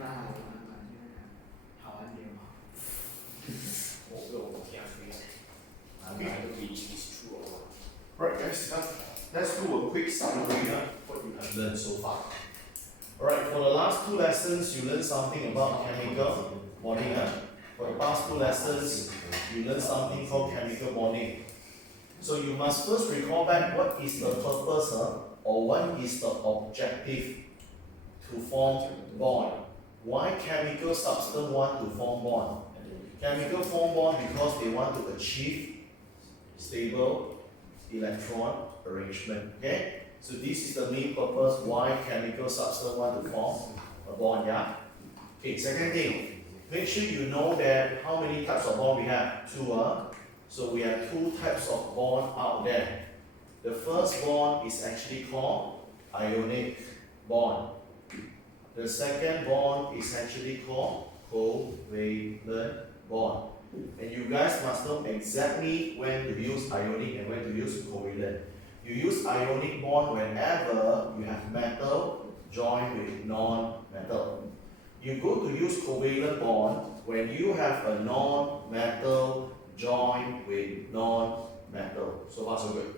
拉好玩嘛，好玩点嘛。我听出来，哪个 belief is true or not? Right, guys, let's do a quick summary of what you have learned so far. Alright, for the last two lessons, you learned something about chemical bonding. For the past two lessons, you learned something called chemical bonding. So you must first recall back what is the purpose or what is the objective to form bond. Why chemical substance want to form bond? Chemical form bond because they want to achieve stable electron arrangement. Okay? So this is the main purpose why chemical substance want to form a bond. Yeah? Okay, second thing, make sure you know that how many types of bond we have. Two. So we have two types of bond out there. The first bond is actually called ionic bond. The second bond is actually called covalent bond. And you guys must know exactly when to use ionic and when to use covalent. You use ionic bond whenever you have metal joined with non-metal. You go to use covalent bond when you have a non-metal joined with non-metal. So far so good.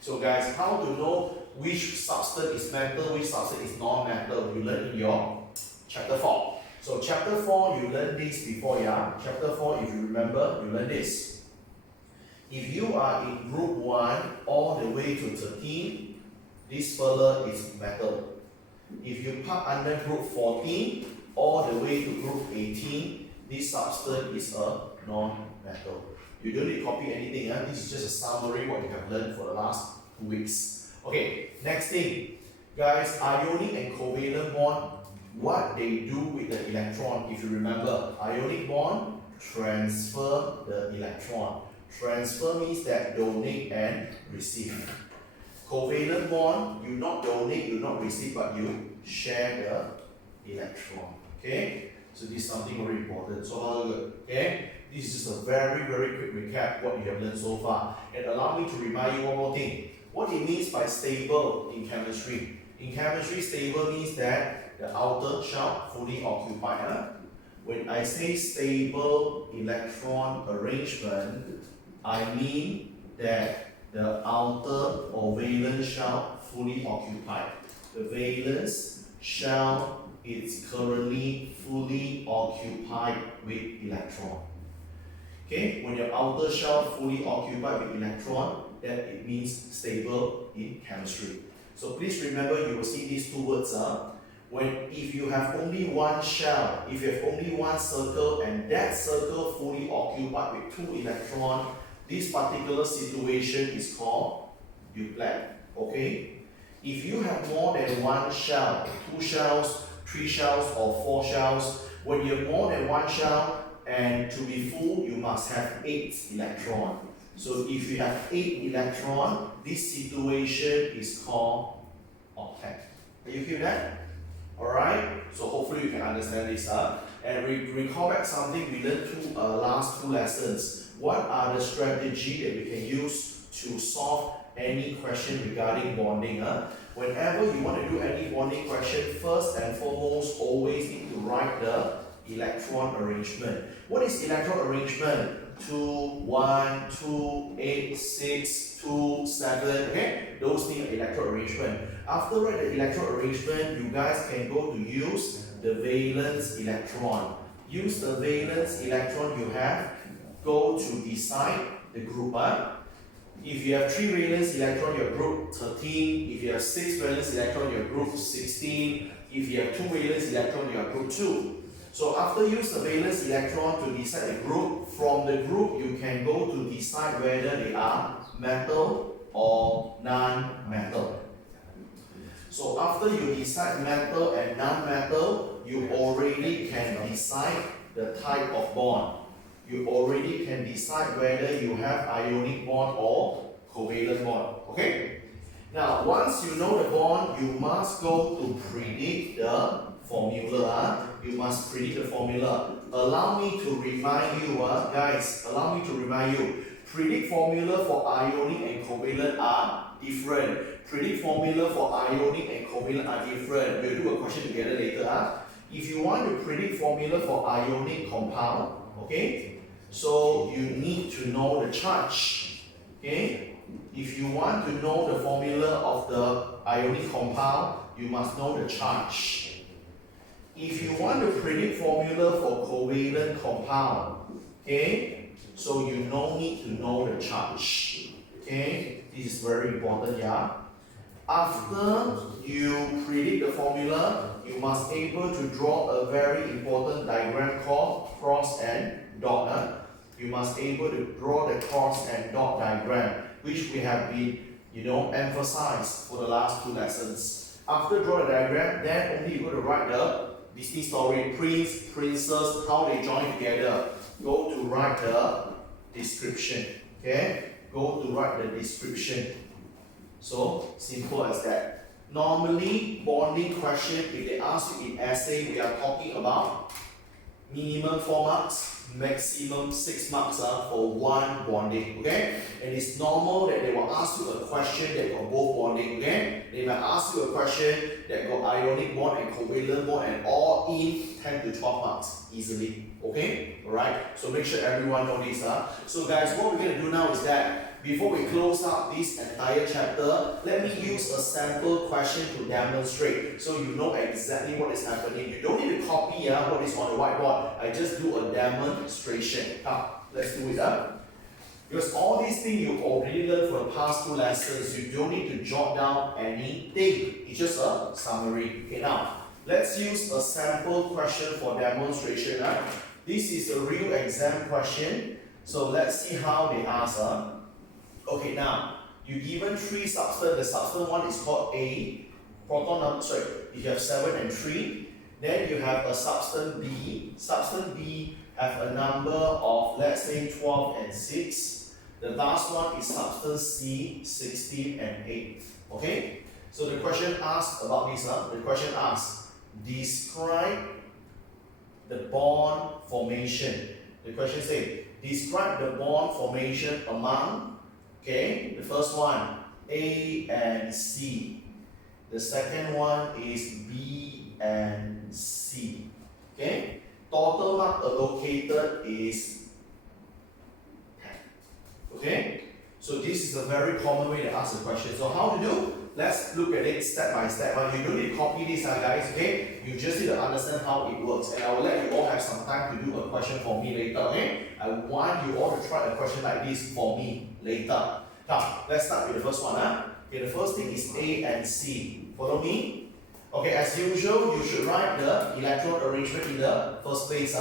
So guys, how to know which substance is metal, which substance is non-metal? You learn in your chapter 4. So chapter 4, you learned this before, yeah? Chapter 4, if you remember, you learned this. If you are in group 1 all the way to 13, this fella is metal. If you park under group 14 all the way to group 18, this substance is a non-metal. You don't need to copy anything. This is just a summary what you have learned for the last 2 weeks. Okay, next thing. Guys, ionic and covalent bond, what they do with the electron, if you remember, ionic bond, transfer the electron. Transfer means that donate and receive. Covalent bond, you not donate, you not receive, but you share the electron. Okay? So this is something very important. So how good? Okay? This is just a very quick recap what you have learned so far. And allow me to remind you one more thing. What it means by stable in chemistry. In chemistry, stable means that the outer shell fully occupied. When I say stable electron arrangement, I mean that the outer or valence shell fully occupied. The valence shell is currently fully occupied with electron. Okay, when your outer shell fully occupied with electron, then it means stable in chemistry. So please remember, you will see these two words. If you have only one shell, if you have only one circle, and that circle fully occupied with 2 electrons, this particular situation is called duplet. Okay? If you have more than one shell, 2 shells, 3 shells, or 4 shells, when you have more than one shell, and to be full, you must have 8 electrons. So if you have 8 electrons, this situation is called octet. Are you clear with that? Alright? So hopefully you can understand this. And recall back something we learned through last 2 lessons. What are the strategies that we can use to solve any question regarding bonding? Whenever you want to do any bonding question, first and foremost, always need to write the electron arrangement. What is electron arrangement? 2, 1, 2, 8, 6, 2, 7. Okay? Those need an electron arrangement. After write the electron arrangement, you guys can go to use the valence electron. Use the valence electron you have. Go to decide the group. If you have 3 valence electron, your group 13. If you have 6 valence electron, your group 16. If you have 2 valence electron, your group 2. So after use the valence electron to decide the group, from the group you can go to decide whether they are metal or non-metal. So after you decide metal and non-metal, you already can decide the type of bond. You already can decide whether you have ionic bond or covalent bond. Okay? Now, once you know the bond, you must go to predict the formula. You must predict the formula. Allow me to remind you, guys, allow me to remind you. Predict formula for ionic and covalent are different. Predict formula for ionic and covalent are different. We'll do a question together later. if you want to predict formula for ionic compound, okay, so you need to know the charge, okay. If you want to know the formula of the ionic compound, you must know the charge. If you want to predict formula for covalent compound, okay, so you no need to know the charge, okay. This is very important, yeah. After you predict the formula, you must able to draw a very important diagram called cross and dot. You must able to draw the cross and dot diagram, which we have been, emphasized for the last 2 lessons. After draw the diagram, then only you're going to write the Disney story, prince, princess, how they join together. Go to write the description, okay? Go to write the description. So, simple as that. Normally, bonding question, if they ask you in essay, we are talking about minimum 4 marks, maximum 6 marks for one bonding, okay? And it's normal that they will ask you a question that got both bonding, okay? They might ask you a question that got ionic bond and covalent bond and all in 10 to 12 marks easily, okay? Alright, so make sure everyone know this. So guys, what we're going to do now is that before we close up this entire chapter, let me use a sample question to demonstrate so you know exactly what is happening. You don't need to copy what is on the whiteboard. I just do a demonstration. Now, let's do it. Because all these things you already learned for the past 2 lessons, you don't need to jot down anything. It's just a summary. Okay, now, let's use a sample question for demonstration. This is a real exam question. So let's see how they ask. Okay, now, you given 3 substance. The substance 1 is called A. Proton number, sorry, you have 7 and 3. Then you have a substance B. Substance B have a number of, let's say, 12 and 6. The last one is substance C, 16 and 8. Okay? So the question asks about this. The question asks, describe the bond formation. The question says, describe the bond formation among, okay, the first one, A and C. The second one is B and C. Okay? Total mark allocated is 10. Okay? So this is a very common way to ask a question. So how to do? Let's look at it step by step. You don't need to copy this, guys. Okay? You just need to understand how it works. And I will let you all have some time to do a question for me later. Okay? I want you all to try a question like this for me later. Now, let's start with the first one. Okay, the first thing is A and C. Follow me? Okay, as usual, you should write the electron arrangement in the first place.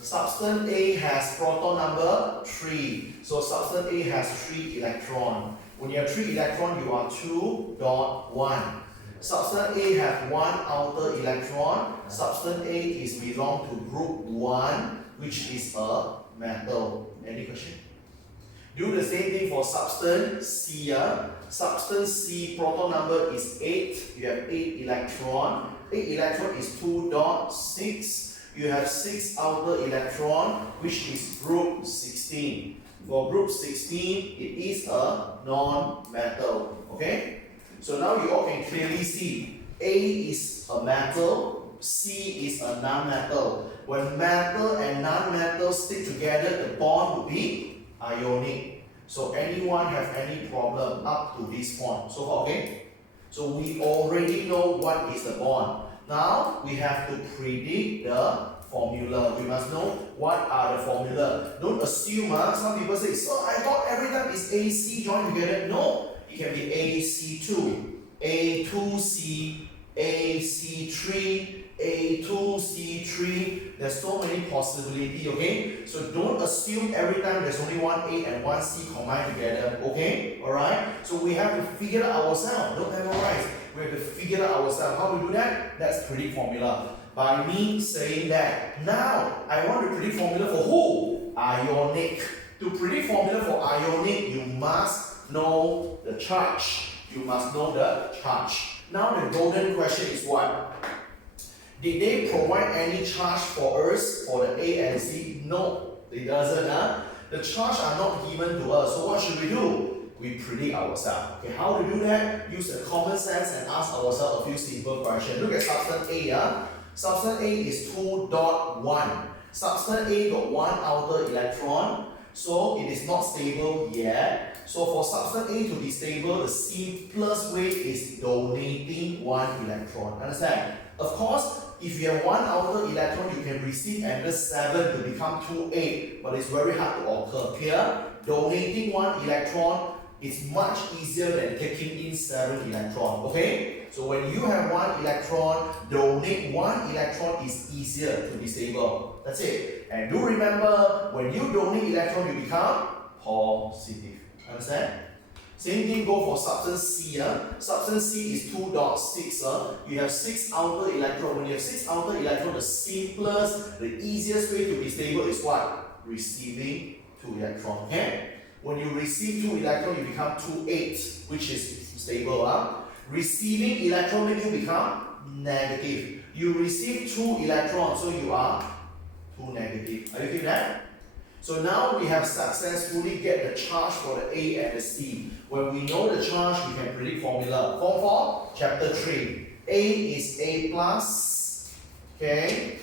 Substance A has proton number 3. So substance A has 3 electrons. When you have 3 electrons, you are 2.1. Substance A has 1 outer electron. Substance A is belong to group 1, which is a metal. Any question? Do the same thing for substance C. Substance C proton number is 8. You have 8 electron. 8 electron is 2.6. You have 6 outer electron, which is group 16. For group 16, it is a non-metal. Okay? So now you all can clearly see A is a metal, C is a non-metal. When metal and non-metal stick together, the bond will be ionic. So anyone have any problem up to this point? So far, okay? So we already know what is the bond. Now we have to predict the formula. We must know what are the formula. Don't assume. Some people say, so I thought every time it's AC joined together. No, it can be AC2, A2C, AC3, A2C3, there's so many possibilities, okay? So don't assume every time there's only one A and one C combined together, okay? Alright? So we have to figure it out ourselves. Don't memorize. We have to figure it out ourselves. How to do that? That's predict formula. By me saying that, now I want to predict formula for who? Ionic. To predict formula for ionic, you must know the charge. You must know the charge. Now the golden question is what? Did they provide any charge for us for the A and C? No, it doesn't. The charge are not given to us. So what should we do? We predict ourselves. Okay, how to do that? Use the common sense and ask ourselves a few simple questions. Look at substance A. Substance A is 2.1. Substance A got one outer electron, so it is not stable yet. So for substance A to be stable, the simplest way is donating one electron. Understand? Of course, if you have one outer electron, you can receive another 7 to become 2, 8, but it's very hard to occur. Clear? Donating one electron is much easier than taking in 7 electrons. Okay? So when you have one electron, donate one electron is easier to be stable. That's it. And do remember, when you donate electron, you become positive. Understand? Same thing go for substance C. Substance C is 2.6. You have 6 outer electrons. When you have 6 outer electrons, the simplest, the easiest way to be stable is what? Receiving 2 electrons. Okay? When you receive 2 electrons, you become 2, 8, which is stable. Receiving electron make you become negative. You receive 2 electrons, so you are 2 negative. Are you getting that? So now we have successfully get the charge for the A and the C. When we know the charge, we can predict formula. Form 4, chapter 3. A is A plus. Okay.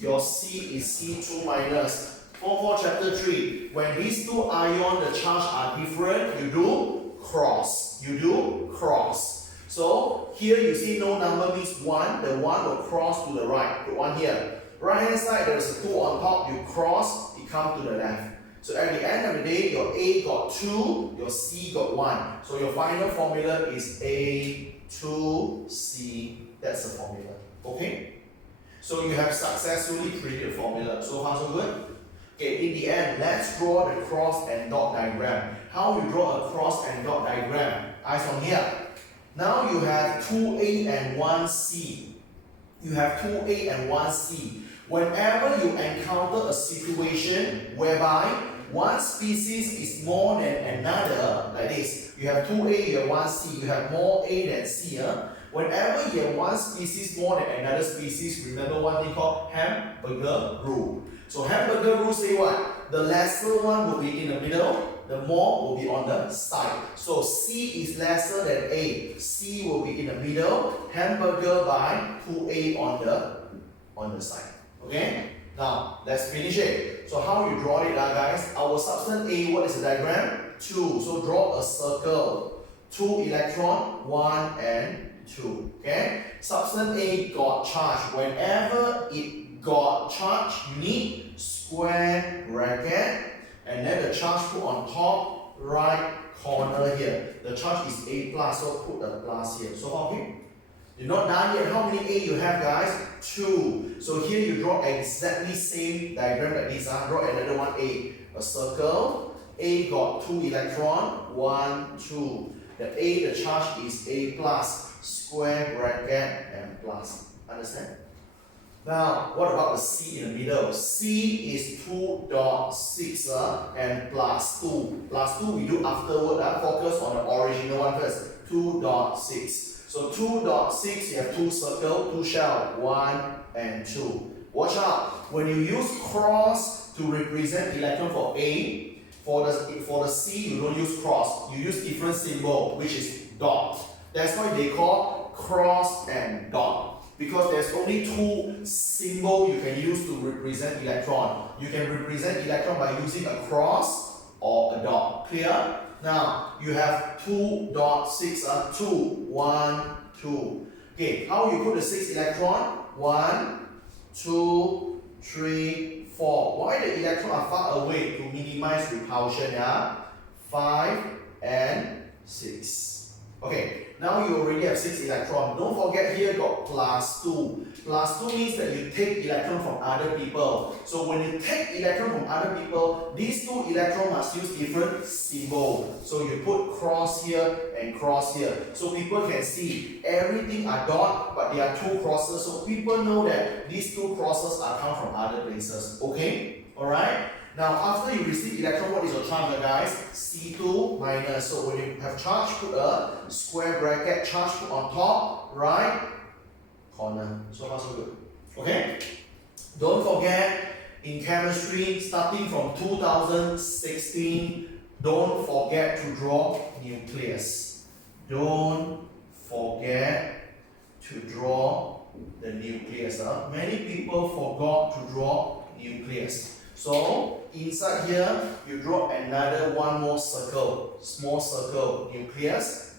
Your C is C2 minus. Form 4, chapter 3. When these two ions, the charge are different, you do cross. You do cross. So here you see no number means 1. The 1 will cross to the right. Put 1 here. Right hand side, there is a 2 on top. You cross, it comes to the left. So at the end of the day, your A got 2, your C got 1. So your final formula is A2C. That's the formula. Okay? So you have successfully created a formula. So far so good? Okay, in the end, let's draw the cross and dot diagram. How you draw a cross and dot diagram? Eyes on here. Now you have 2A and 1C. You have 2A and 1C. Whenever you encounter a situation whereby one species is more than another, like this, you have 2A, you have 1C, you have more A than C. Whenever you have one species more than another species, remember one thing called hamburger rule. So hamburger rule say what? The lesser one will be in the middle, the more will be on the side. So C is lesser than A. C will be in the middle, hamburger by 2A on the side. Okay? Now, let's finish it. So how you draw it, guys? Our substance A, what is the diagram? 2. So draw a circle. 2 electron, 1 and 2. Okay? Substance A got charge. Whenever it got charge, you need square bracket. And then the charge put on top right corner here. The charge is A plus, so put a plus here. So okay? You're not done yet. How many A you have, guys? 2. So here you draw exactly same diagram like this. Draw another one A. A circle. A got 2 electron. 1, 2. The A, the charge is A plus. Square bracket and plus. Understand? Now, what about the C in the middle? C is 2.6 and plus 2. Plus 2 we do afterward. Focus on the original one first. 2.6. So 2.6, you have 2 circle, 2 shell, 1 and 2. Watch out. When you use cross to represent electron for A, for the C, you don't use cross. You use different symbol, which is dot. That's why they call cross and dot. Because there's only 2 symbols you can use to represent electron. You can represent electron by using a cross or a dot. Clear? Now, you have 2.6, 2, 1, 2. Okay, how you put the 6 electron? 1, 2, 3, 4. Why the electrons are far away? To minimize repulsion, 5 and 6. Okay, now you already have 6 electrons. Don't forget here got plus 2. Plus 2 means that you take electron from other people. So when you take electron from other people, these 2 electrons must use different symbol. So you put cross here and cross here. So people can see everything are dot, but there are 2 crosses. So people know that these 2 crosses are come from other places. Okay? Alright? Now, after you receive electron, what is your charge, guys? C2 minus. So when you have charge, put a square bracket, charge put on top, right corner. So far, so good. Okay? Don't forget, in chemistry, starting from 2016, don't forget to draw nucleus. Don't forget to draw the nucleus. Many people forgot to draw nucleus. So inside here, you draw another one more circle, small circle, nucleus,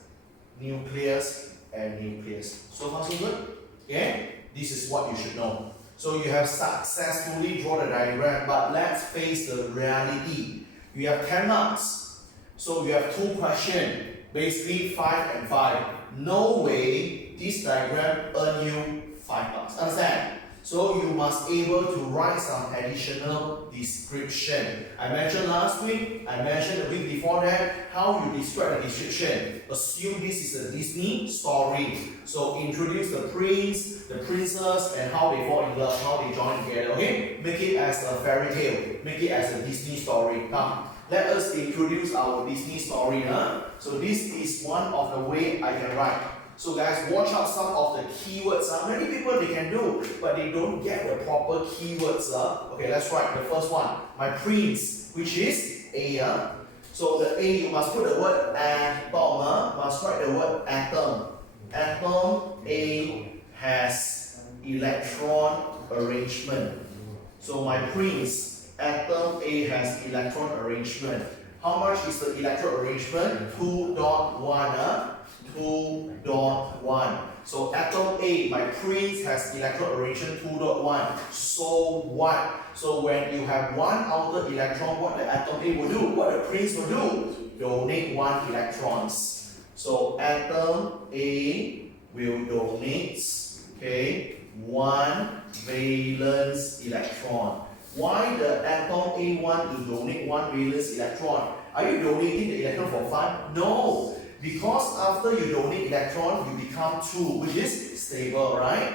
nucleus, and nucleus. So far so good? Okay? This is what you should know. So you have successfully drawn the diagram, but let's face the reality. You have 10 marks. So you have 2 questions, basically 5 and 5. No way this diagram earn you 5 marks. Understand? So you must able to write some additional description. I mentioned last week, I mentioned the week before that, how you describe the description. Assume this is a Disney story. So introduce the prince, the princess, and how they fall in love, how they join together. Okay? Make it as a fairy tale. Make it as a Disney story. Come, let us introduce our Disney story. So this is one of the way I can write. So guys, watch out some of the keywords. Many people they can do, but they don't get the proper keywords. Okay, let's write the first one. My prince, which is A. So the A, you must put the word atom. Must write the word atom. Atom A has electron arrangement. So my prince, atom A has electron arrangement. How much is the electron arrangement? 2.1. 2.1. So atom A, my prince has electron arrangement 2.1. So what? So when you have one outer electron, what the atom A will do? What the prince will do? Donate 1 electrons. So atom A will donate, okay, 1 valence electron. Why the atom A want to donate 1 valence electron? Are you donating the electron for fun? No. Because after you donate electron, you become 2, which is stable, right?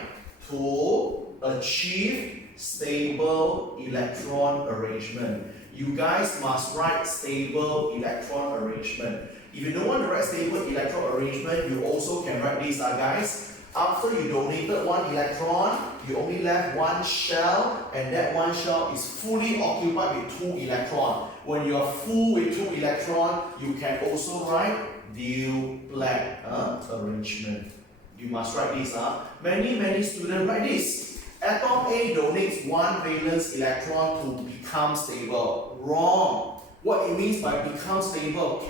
To achieve stable electron arrangement. You guys must write stable electron arrangement. If you don't want to write stable electron arrangement, you also can write this, guys. After you donated 1 electron, you only left 1 shell, and that 1 shell is fully occupied with 2 electrons. When you are full with 2 electrons, you can also write duplex arrangement. You must write this. Many students write this. Atom A donates 1 valence electron to become stable. Wrong. What it means by become stable?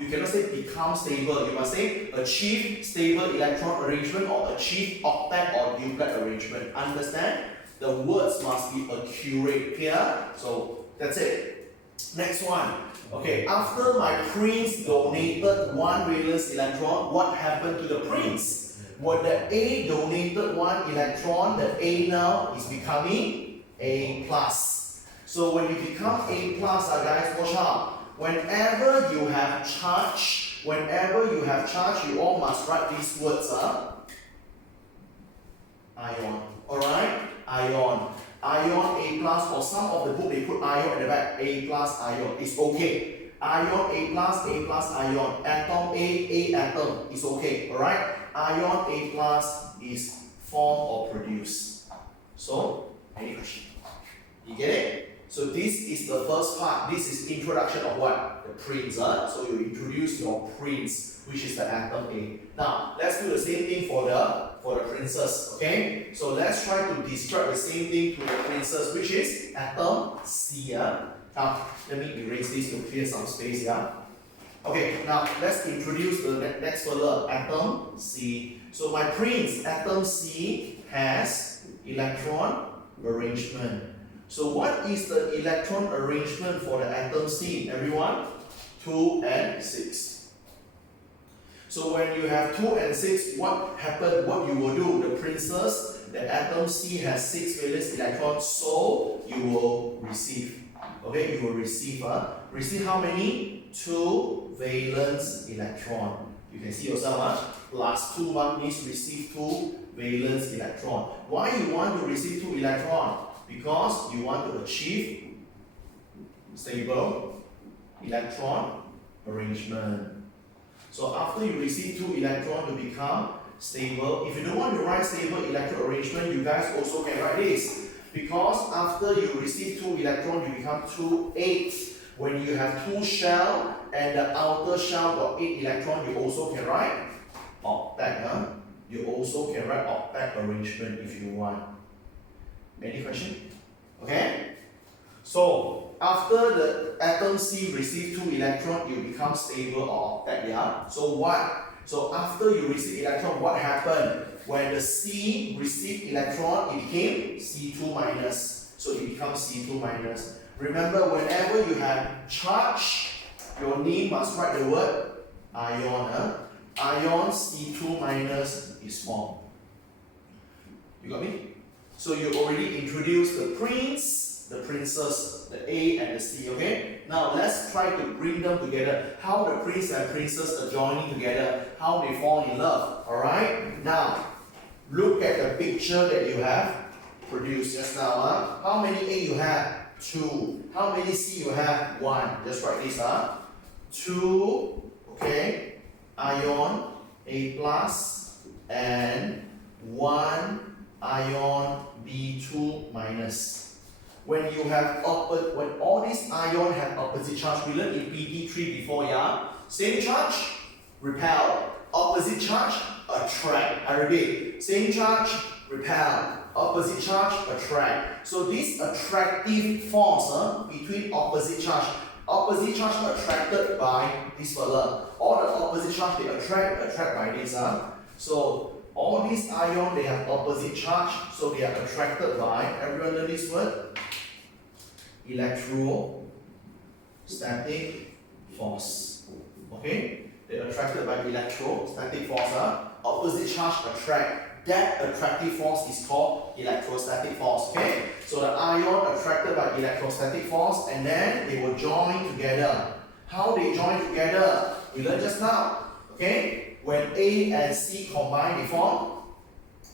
You cannot say become stable. You must say achieve stable electron arrangement or achieve octet or duplex arrangement. Understand? The words must be accurate. Clear? So that's it. Next one. Okay, after my prince donated 1 valence electron, what happened to the prince? When the A donated 1 electron, the A now is becoming A plus. So when you become A plus, guys, watch out. Whenever you have charge, you all must write these words. Ion. Alright? Ion. Ion A plus, or some of the book they put ion at the back. A plus ion. It's okay. Ion A plus ion. Atom A atom. It's okay. Alright? Ion A plus is formed or produced. So, any question? You get it? So this is the first part. This is introduction of what? The prince. So you introduce your prince, which is the atom A. Now, let's do the same thing for the princess. Okay? So let's try to describe the same thing to the princess, which is atom C. Now, let me erase this to clear some space. Okay, now let's introduce the next further, atom C. So my prince, atom C, has electron arrangement. So what is the electron arrangement for the atom C, everyone? 2 and 6. So when you have 2 and 6, what happened? What you will do? The princess, the atom C has 6 valence electrons, so you will receive. Okay, you will receive. Receive how many? 2 valence electron. You can see yourself. Plus 2 means receive 2 valence electron. Why you want to receive 2 electron? Because you want to achieve stable electron arrangement. So after you receive 2 electrons to become stable, if you don't want to write stable electron arrangement, you guys also can write this. Because after you receive 2 electrons, you become 2 8. When you have 2 shell and the outer shell got 8 electrons, you also can write octet. You also can write octet arrangement if you want. Any question? Okay? So after the atom C receive 2 electrons, you become stable or octet, yeah? So what? So after you receive electron, what happened? When the C received electron, it became C2 minus. So it becomes C2 minus. Remember, whenever you have charge, your name must write the word ion. Ion C2 minus is formed. You got me? So you already introduced the prince, the princess, the A and the C, okay? Now let's try to bring them together. How the prince and princess are joining together, how they fall in love, alright? Now, look at the picture that you have produced just now. How many A you have? 2. How many C you have? 1. Just write this. 2, okay, ion A plus and 1 ion B2 minus. When you have when all these ions have opposite charge, we learned in PT3 before, yeah? Same charge, repel. Opposite charge, attract. I repeat, same charge, repel. Opposite charge, attract. So this attractive force between opposite charge attracted by this fella. All the opposite charge they attract by this. So all these ions they have opposite charge, so they are attracted by, everyone learn this word? Electrostatic force. Okay? They are attracted by electrostatic force. Opposite charge attract. That attractive force is called electrostatic force. Okay? So the ion attracted by electrostatic force and then they will join together. How they join together? We learned just now. Okay? When A and C combine, they form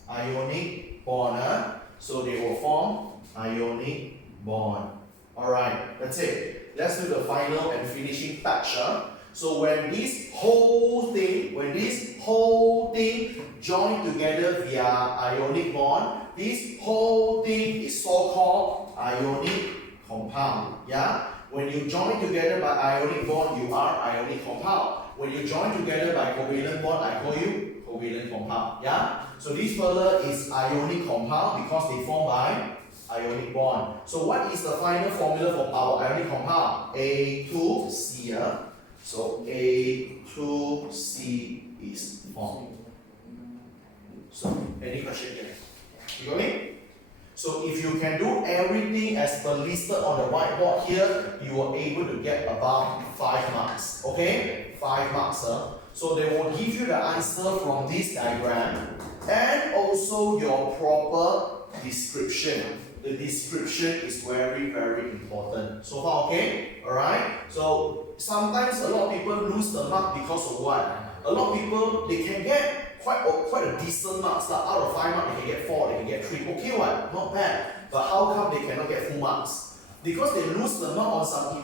ionic bond. So they will form ionic bond. Alright, that's it. Let's do the final and finishing touch. So when this whole thing join together via ionic bond, this whole thing is so-called ionic compound. Yeah? When you join together by ionic bond, you are ionic compound. When you join together by covalent bond, I call you covalent compound. Yeah? So this fella is ionic compound because they form by ionic bond. So what is the final formula for our ionic compound? A2C. So A2C is formed. So any question here? You got me? So if you can do everything as per listed on the whiteboard here, you are able to get about 5 marks. Okay? 5 marks. So they will give you the answer from this diagram and also your proper description. The description is very, very important. So far, okay? Alright? So sometimes a lot of people lose the mark because of what? A lot of people, they can get quite a decent marks. Out of 5 marks, they can get 4, they can get 3. Okay, what? Not bad. But how come they cannot get full marks? Because they lose the mark on some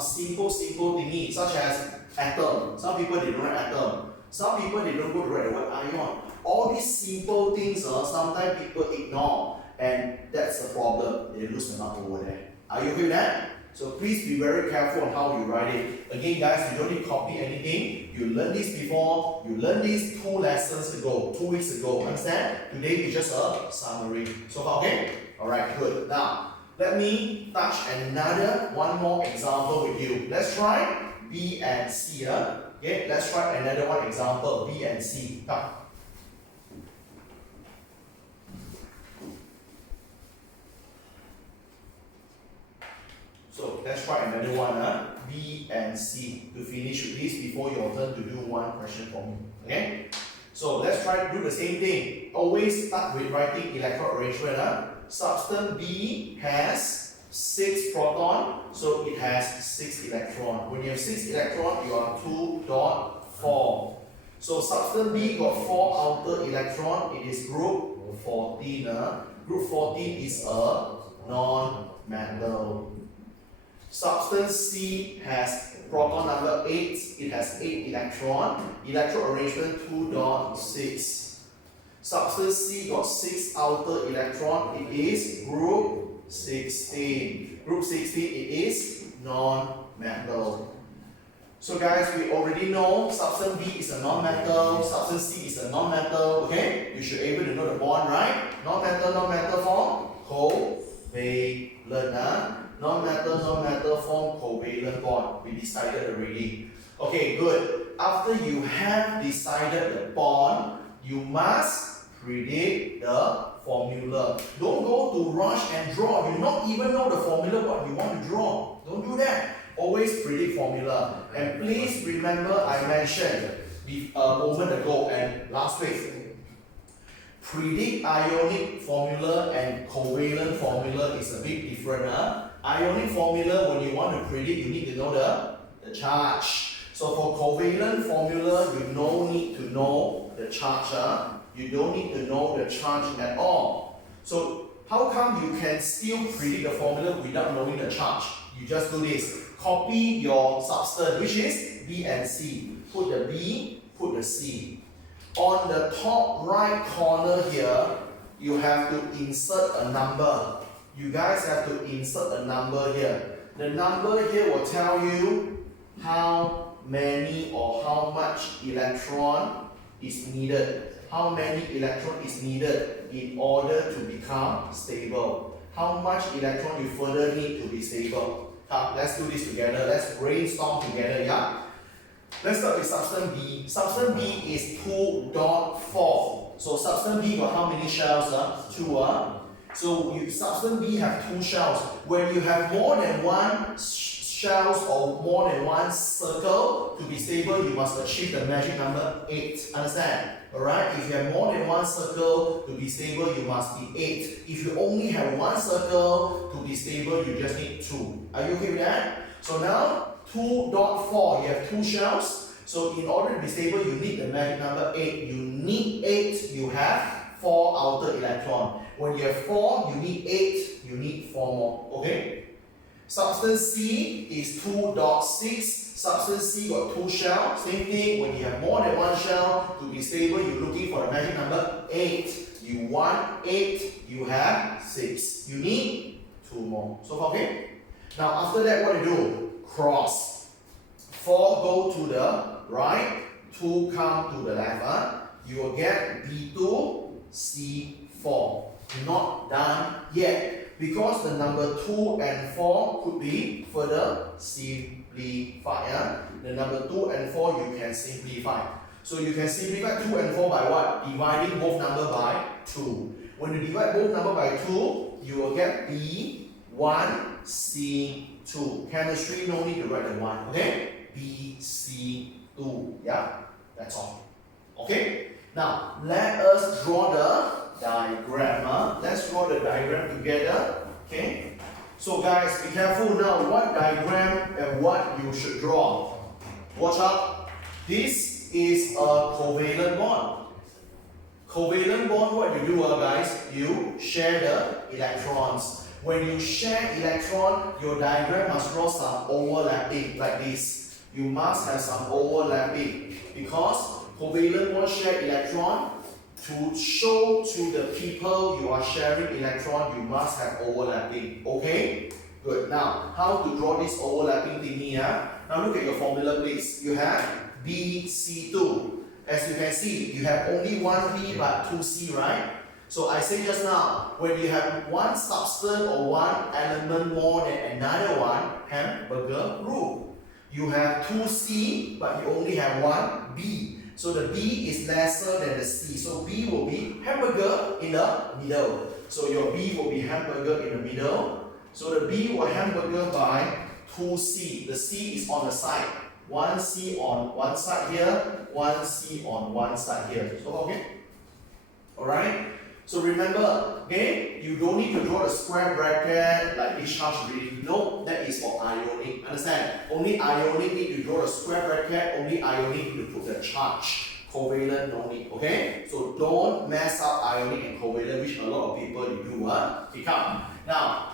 simple thingy, such as atom. Some people, they don't write atom. Some people, they don't go to write the word ion. All these simple things, sometimes people ignore. And that's the problem. They lose the mark over there. Are you okay with that? So please be very careful on how you write it. Again, guys, you don't need to copy anything. You learned this before. You learned this 2 lessons ago, 2 weeks ago. Understand? Today is just a summary. So far, okay? Alright, good. Now, let me touch one more example with you. Let's try B and C. Okay, let's try another one example, B and C. Come. So let's try another one, B and C, to finish with this before your turn to do one question for me. Okay? So let's try to do the same thing. Always start with writing electron arrangement. Substance B has 6 proton, so it has 6 electron. When you have 6 electron, you are 2.4. So substance B got 4 outer electron. It is group 14. Group 14 is a non-metal. Substance C has proton number 8. It has 8 electron. Electron arrangement 2.6. Substance C got 6 outer electron. It is group 16. Group 16, it is non-metal. So guys, we already know substance B is a non-metal, substance C is a non-metal, okay? You should be able to know the bond, right? Non-metal form, covalent, non-metal form, covalent bond. We decided already. Okay, good. After you have decided the bond, you must predict the formula. Don't go to rush and draw. You not even know the formula what you want to draw. Don't do that. Always predict formula. And please remember I mentioned a moment ago and last week. Predict ionic formula and covalent formula is a bit different. Ionic formula, when you want to predict, you need to know the charge. So for covalent formula, you no need to know the charge. You don't need to know the charge at all. So how come you can still predict the formula without knowing the charge? You just do this. Copy your substance, which is B and C. Put the B, put the C. On the top right corner here, you have to insert a number. You guys have to insert a number here. The number here will tell you how many or how much electron is needed. How many electron is needed in order to become stable. How much electron you further need to be stable. Let's do this together. Let's brainstorm together, yeah? Let's start with substance B. Substance B is 2.4. So substance B got how many shells? 2. So substance B have 2 shells. When you have more than one shells or more than one circle to be stable, you must achieve the magic number 8. Understand? Alright, if you have more than one circle to be stable, you must be 8. If you only have one circle to be stable, you just need 2. Are you okay with that? So now 2.4, you have 2 shells. So in order to be stable, you need the magic number 8. You need 8, you have 4 outer electron. When you have 4, you need 8, you need 4 more. Okay? Substance C is 2.6. Substance C got 2 shells. Same thing, when you have more than one shell, to be stable, you're looking for the magic number 8. You want 8, you have 6. You need 2 more. So far, okay? Now after that, what do you do? Cross. 4 go to the right, 2 come to the left. You will get B2, C4. Not done yet. Because the number 2 and 4 could be further simplified. The number 2 and 4 you can simplify. So you can simplify 2 and 4 by what? Dividing both numbers by 2. When you divide both numbers by 2, you will get B1, C2. Chemistry, no need to write the 1. Okay? BC2. Yeah? That's all. Okay? Now, let us draw the diagram. Let's draw the diagram together. Okay? So guys, be careful now what diagram and what you should draw. Watch out. This is a covalent bond. Covalent bond, what you do guys, you share the electrons. When you share electron, your diagram must draw some overlapping like this. You must have some overlapping because covalent bond share electron. To show to the people you are sharing electron, you must have overlapping. Okay? Good. Now, how to draw this overlapping thingy? Now look at your formula, please. You have BC2. As you can see, you have only one B but 2 C, right? So I say just now, when you have one substance or one element more than another one, hamburger rule. You have 2 C but you only have one B. So the B is lesser than the C. So B will be hamburger in the middle. So your B will be hamburger in the middle. So the B will hamburger by 2C. The C is on the side. 1 C on one side here, 1 C on one side here. So okay? Alright? So remember, okay, you don't need to draw the square bracket like this charge really. No, that is for ionic. Understand? Only ionic need to draw the square bracket, only ionic need to put the charge. Covalent no need. Okay? So don't mess up ionic and covalent, which a lot of people you do become. Now,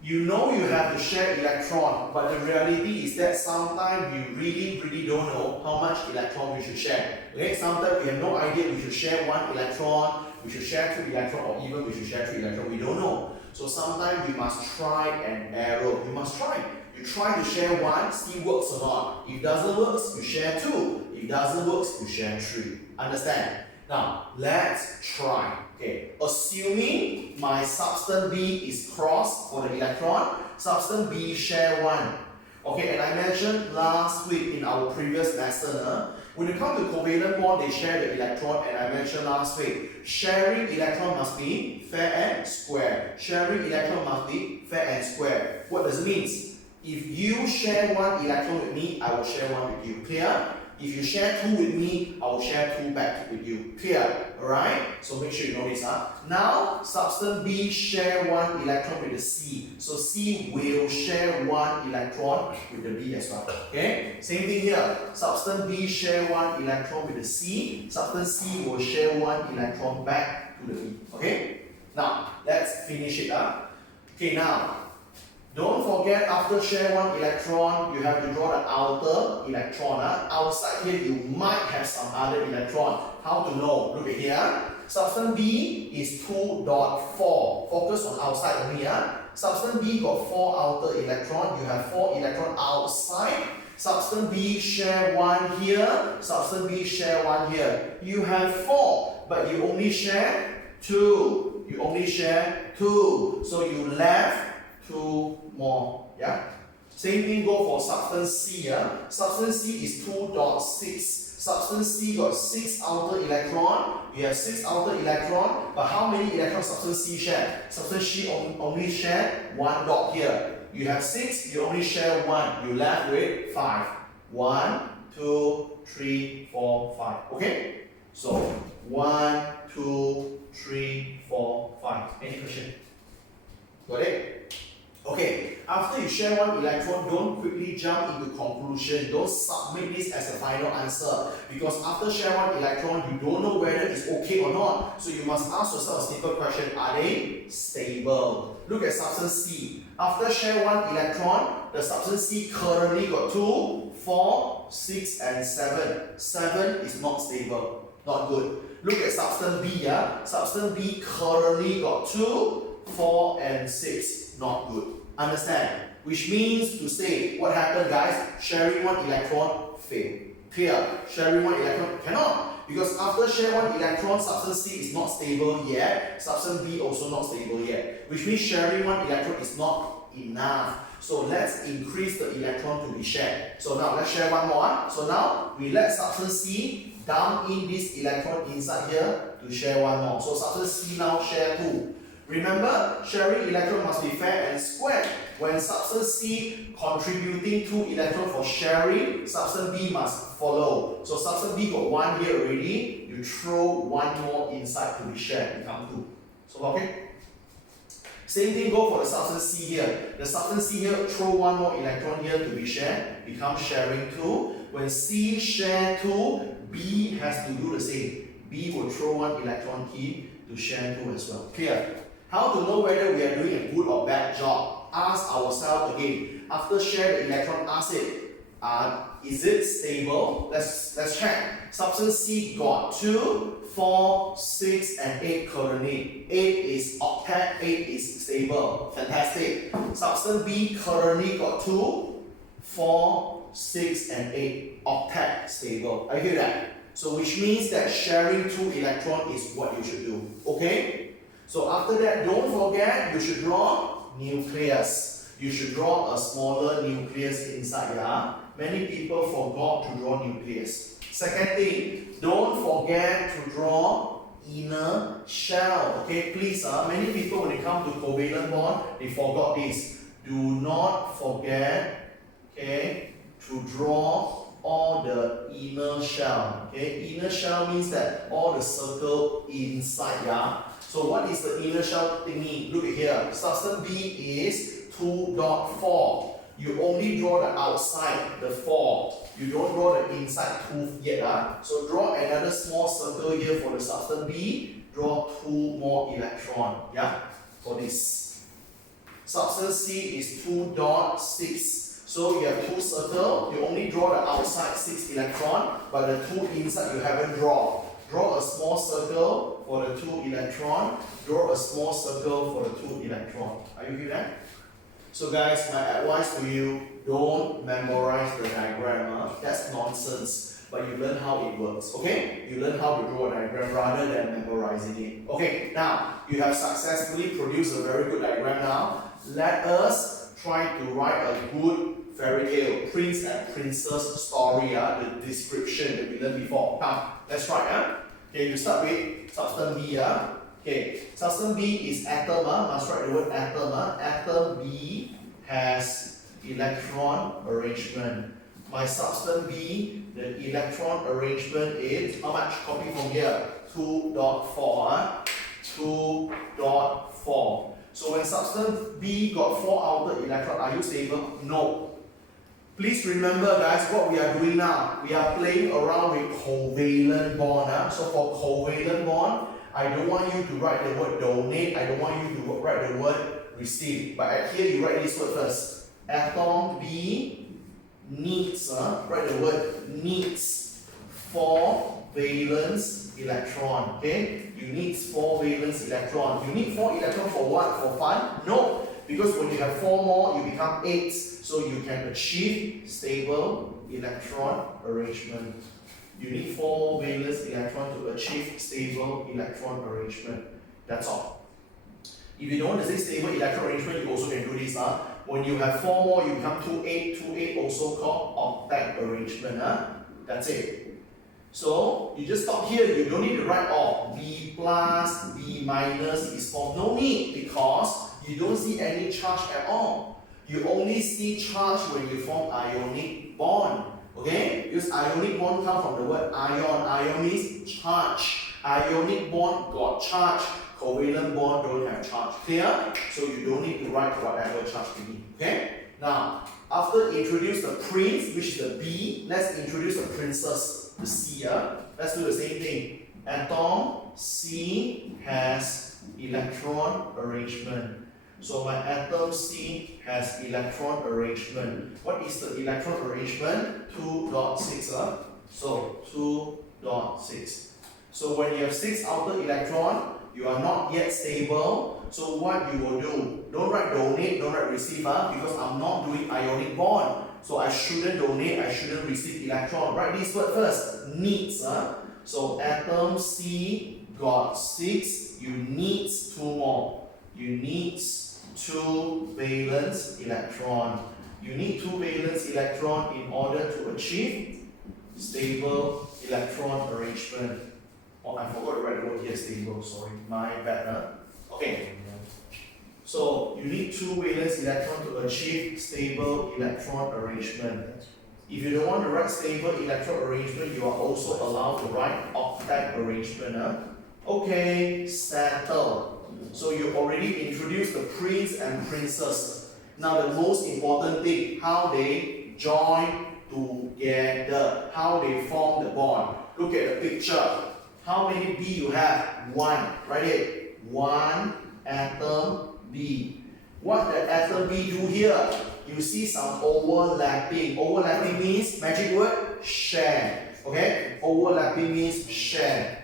you know you have to share electron, but the reality is that sometimes you really don't know how much electron we should share. Okay? Sometimes we have no idea we should share 1 electron, we should share 2 electrons, or even we should share 3 electrons. We don't know. So sometimes you must try and error. You must try. You try to share one, see works or not. If doesn't work, you share two. If doesn't work, you share three. Understand? Now, let's try. Okay, assuming my substance B is cross for the electron, substance B share one. Okay, and I mentioned last week in our previous lesson, when you come to covalent bond, they share the electron, and I mentioned last week, sharing electron must be fair and square. Sharing electron must be fair and square. What does it mean? If you share one electron with me, I will share one with you. Clear? If you share two with me, I will share two back with you. Clear? Alright? So make sure you know this. Now, substance B share one electron with the C. So C will share one electron with the B as well. Okay? Same thing here. Substance B share one electron with the C. Substance C will share one electron back to the B. Okay? Now, let's finish it up. Okay, now, don't forget, after share one electron, you have to draw the outer electron. Outside here, you might have some other electron. How to know? Look at here. Substance B is 2.4. Focus on outside only. Substance B got 4 outer electron. You have 4 electron outside. Substance B share one here. Substance B share one here. You have 4, but you only share 2. You only share 2. So you left 2 more. Yeah. Same thing go for substance C. Substance C is 2.6. Substance C got 6 outer electron. You have 6 outer electron, but how many electrons substance C share? Substance C only share 1 dot here. You have 6, you only share 1. You left with 5. 1, 2, 3, 4, 5. Okay? So 1, 2, 3, 4, 5. Any question? Got it? Okay, after you share one electron, don't quickly jump into conclusion. Don't submit this as a final answer. Because after share one electron, you don't know whether it's okay or not. So you must ask yourself a simple question. Are they stable? Look at substance C. After share one electron, the substance C currently got 2, 4, 6 and 7. 7 is not stable. Not good. Look at substance B. Substance B currently got 2, 4 and 6. Not good. Understand? Which means to say, what happened guys? Sharing one electron, fail. Clear? Sharing one electron cannot. Because after share one electron, substance C is not stable yet. Substance B also not stable yet. Which means sharing one electron is not enough. So let's increase the electron to be shared. So now let's share one more. So now we let substance C dump in this electron inside here to share one more. So substance C now share 2. Remember, sharing electron must be fair and square. When substance C contributing 2 electrons for sharing, substance B must follow. So substance B got 1 here already. You throw 1 more inside to be shared, become 2. So okay? Same thing go for the substance C here. The substance C here, throw 1 more electron here to be shared, become sharing 2. When C share 2, B has to do the same. B will throw 1 electron here to share 2 as well. Clear? How to know whether we are doing a good or bad job? Ask ourselves again. After share the electron, ask it, is it stable? Let's check. Substance C got 2, 4, 6 and 8 currently. 8 is octet, 8 is stable. Fantastic. Substance B currently got 2, 4, 6 and 8 octet stable. I hear that. So which means that sharing 2 electrons is what you should do. Okay? So after that, don't forget, you should draw nucleus. You should draw a smaller nucleus inside. Many people forgot to draw nucleus. Second thing, don't forget to draw inner shell. Okay, please, many people when they come to covalent bond, they forgot this. Do not forget, okay, to draw all the inner shell. Okay, inner shell means that all the circle inside. So what is the inner shell thingy? Look at here. Substance B is 2.4. You only draw the outside, the 4. You don't draw the inside 2 yet. So draw another small circle here for the substance B. Draw 2 more electrons. For this. Substance C is 2.6. So you have 2 circles. You only draw the outside 6 electrons, but the 2 inside you haven't drawn. Draw a small circle for the 2 electron, draw a small circle for the 2 electron. Are you with that? So guys, my advice to you, don't memorize the diagram. That's nonsense. But you learn how it works, okay? You learn how to draw a diagram rather than memorizing it. Okay, now you have successfully produced a very good diagram now. Let us try to write a good fairy tale, prince and princess story, the description that we learned before. Come, let's try. Okay, you start with substance B. Okay, substance B is atom. Must write the word atom. Atom B has electron arrangement. My substance B, the electron arrangement is how much? Copy from here. 2.4. 2.4. So when substance B got 4 outer electrons, are you stable? No. Please remember guys, what we are doing now, we are playing around with covalent bond. So for covalent bond, I don't want you to write the word donate, I don't want you to write the word receive. But here you write this word first. Atom B needs, write the word needs 4 valence electron. Okay? You need 4 valence electron. You need 4 electrons for what? For fun? No. Because when you have 4 more, you become 8. So you can achieve stable electron arrangement. You need 4 valence electron to achieve stable electron arrangement. That's all. If you don't want to say stable electron arrangement, you also can do this. When you have 4 more, you become 2,8. 2,8 also called octet arrangement. That's it. So you just stop here. You don't need to write all. B plus, B minus is formed. No need, because you don't see any charge at all. You only see charge when you form ionic bond. Okay? Because ionic bond comes from the word ion. Ion means charge. Ionic bond got charge. Covalent bond don't have charge. Clear? So you don't need to write whatever charge to be. Okay? Now, after introduce the prince, which is the B, let's introduce the princess, the C. Let's do the same thing. Atom C has electron arrangement. So my atom C has electron arrangement. What is the electron arrangement? 2.6. So 2.6. So when you have 6 outer electron, you are not yet stable. So what you will do? Don't write donate, don't write receive, because I'm not doing ionic bond. So I shouldn't donate, I shouldn't receive electron. Write this word first. Needs. So atom C got 6. You need 2 more. You need 2 valence electron. You need 2 valence electron in order to achieve stable electron arrangement. Oh, I forgot to write the word here, stable, sorry, my bad. Okay. So you need 2 valence electron to achieve stable electron arrangement. If you don't want to write stable electron arrangement, you are also allowed to write octet arrangement. Okay, settle. So you already introduced the prince and princess. Now the most important thing, how they join together, how they form the bond. Look at the picture. How many B you have? 1. Write it. 1 atom B. What does atom B do here? You see some overlapping. Overlapping means, magic word, share. Okay? Overlapping means share.